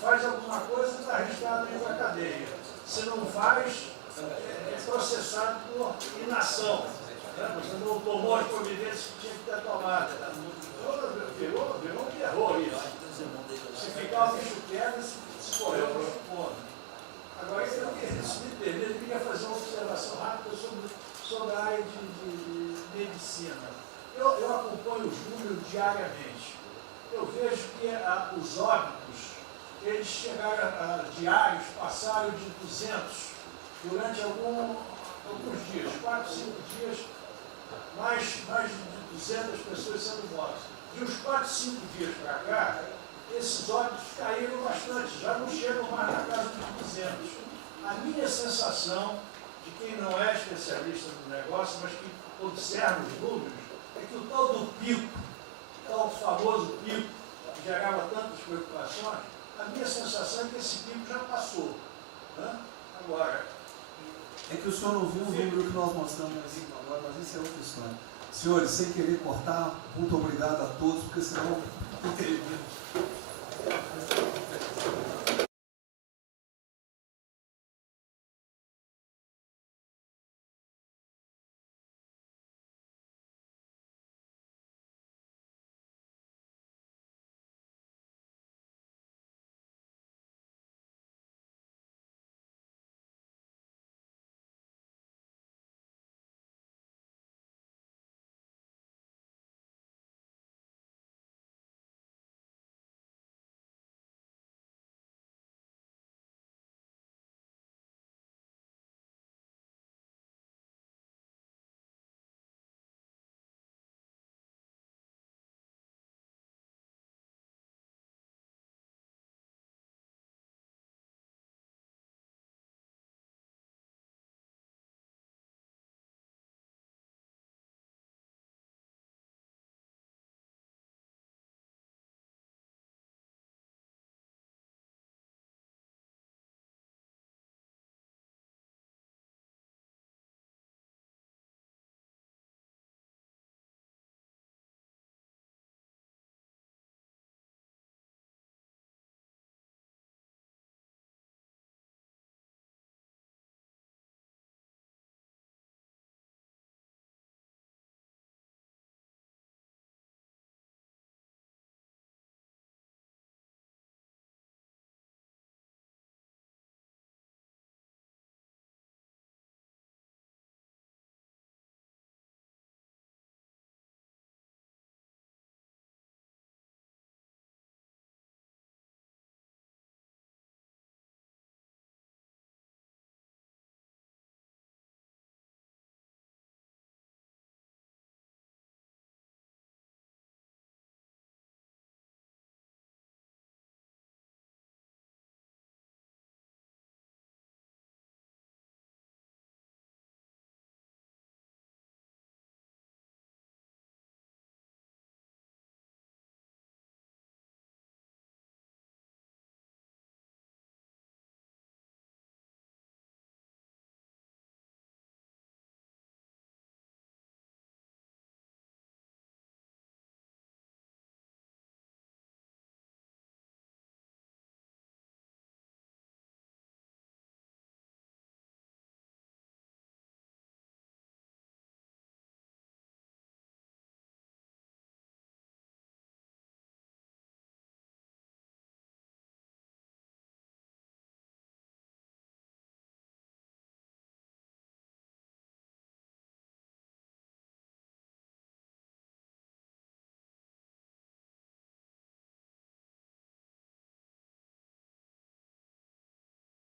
faz alguma coisa, está arriscado ir para a cadeia. Se não faz, é processado por inação. Você não tomou as providências que tinha que ter tomado. Virou um terror isso. Se ficar o bicho quieto, se correu para o ponto. Agora, se me permite, eu queria fazer uma observação rápida sobre a área de medicina. Eu acompanho os números diariamente. Eu vejo que os óbitos, eles chegaram diários, passaram de 200 durante alguns dias, 4, 5 dias, mais de 200 pessoas sendo mortas. De uns 4, 5 dias para cá, esses óbitos caíram bastante, já não chegam mais na casa dos 200. A minha sensação, de quem não é especialista no negócio, mas que observa os números, é que o tal do pico, o tal famoso pico, que gerava tantas preocupações, a minha sensação é que esse pico já passou. Né? Agora, é que o senhor não viu o número que nós mostramos assim agora, mas isso é outra história. Senhores, sem querer cortar, muito obrigado a todos, porque senão não teria.